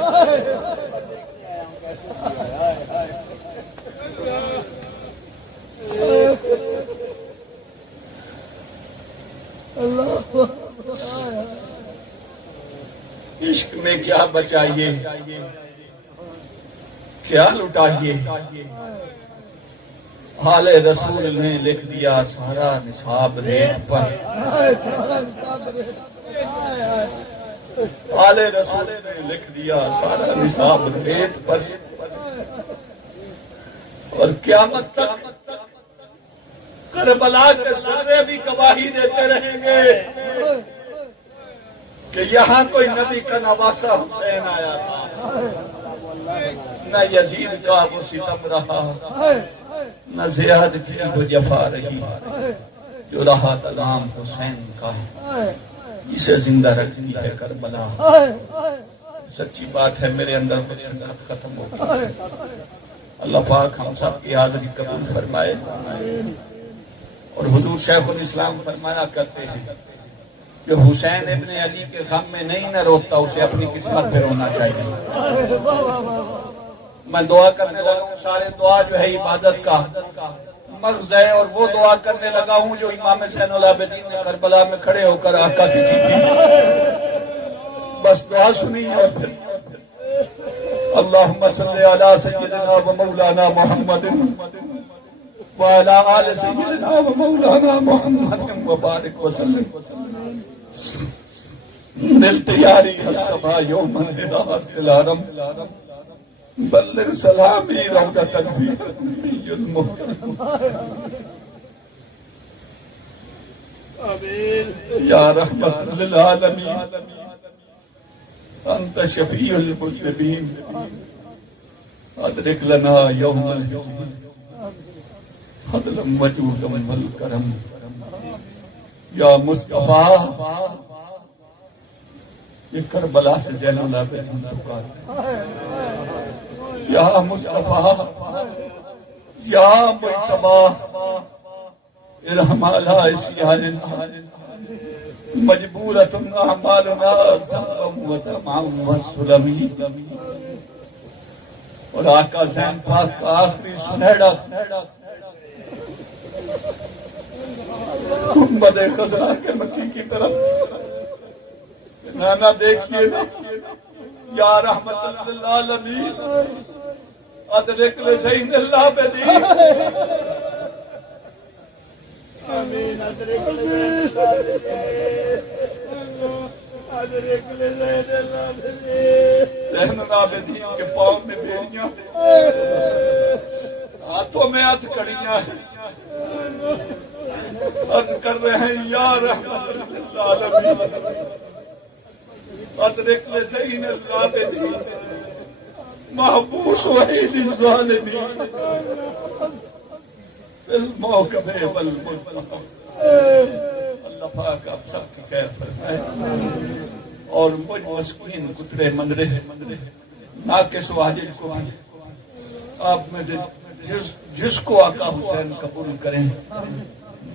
عشق میں کیا بچائیے, کیا لٹائیے. آل رسول نے لکھ دیا سارا نصاب ریت پر. آل رسول نے لکھ دیا سارا نصاب ریت پر. اور قیامت تک کربلا کے ذرے بھی گواہی دیتے رہیں گے کہ یہاں کوئی نبی کا نواسا حسین آیا تھا. نہ یزید کا وہ ستم رہا, نہ زیاد کی وہ جفا رہی. جو رہا تلام حسین کا اسے زندہ رکھنی ہے کربلا. سچی بات ہے, میرے اندر ختم ہو گیا. اللہ پاک ہم سب کی حاضری قبول فرمائے. اور حضور شیخ الاسلام فرمایا کرتے ہیں جو حسین ابن علی کے غم میں نہیں نہ روتا اسے اپنی قسمت پہ رونا چاہیے. میں دعا کرنے لگا ہوں, سارے دعا جو ہے عبادت کا مغز ہے اور وہ دعا کرنے لگا ہوں جو امام زین العابدین نے کربلا میں کھڑے ہو کر آقا سے کی تھی. بس دعا سنی اور پھر اللہم صلی علی سیدنا و مولانا محمد وعلی آل سیدنا و مولانا محمد وبارک وسلم. دل تیاری الصبا یوم ہدایت العالم بلغ سلامی روضۃ فی النبی المحترم. یا رحمت للعالمین انت شفیع المذنبین ادرک لنا یوم الدین فضلا وجودا والکرم. یا مصطفیٰ یہ کربلا سے زین العابدین پکار. یا مصطفیٰ یا مجتبیٰ ارحم علی اسیاننا مجبورۃ اعمالنا ذنبا وطمعا والسلمی. اور آقا زین پاک کا آخری سنہرا گنبد خزرا کے مکی کی طرف نانا دیکھیے نا. یا رحمت للعالمین ادرک لزین العابدین. آمین. ادرک لزین العابدین. زین العابدین کے پاؤں میں بیڑیاں ہاتھوں میں ہاتھ کڑیاں ہیں. عرض کر رہے ہیں یا رحمت للعالمین ادرک لزین العابدین محبوس وحید الظالمین بالموقب والمطلق. اللہ پاک آپ سب کی خیر فرمائے اور مجھ مسکین کترے مندرے ناقص واجب کو آپ میں سے جس کو آقا حسین قبول کریں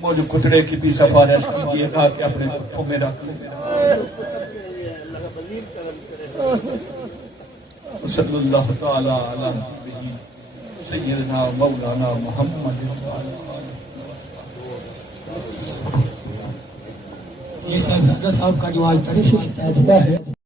مجھ کترے کی بھی سفارش کیجیے گا کہ اپنے دکھوں میں رکھ لیں. صلی اللہ تعالی علی سیدنا مولانا محمد. یہ صاحب کا جو آج تاریخ شکایت ہوا ہے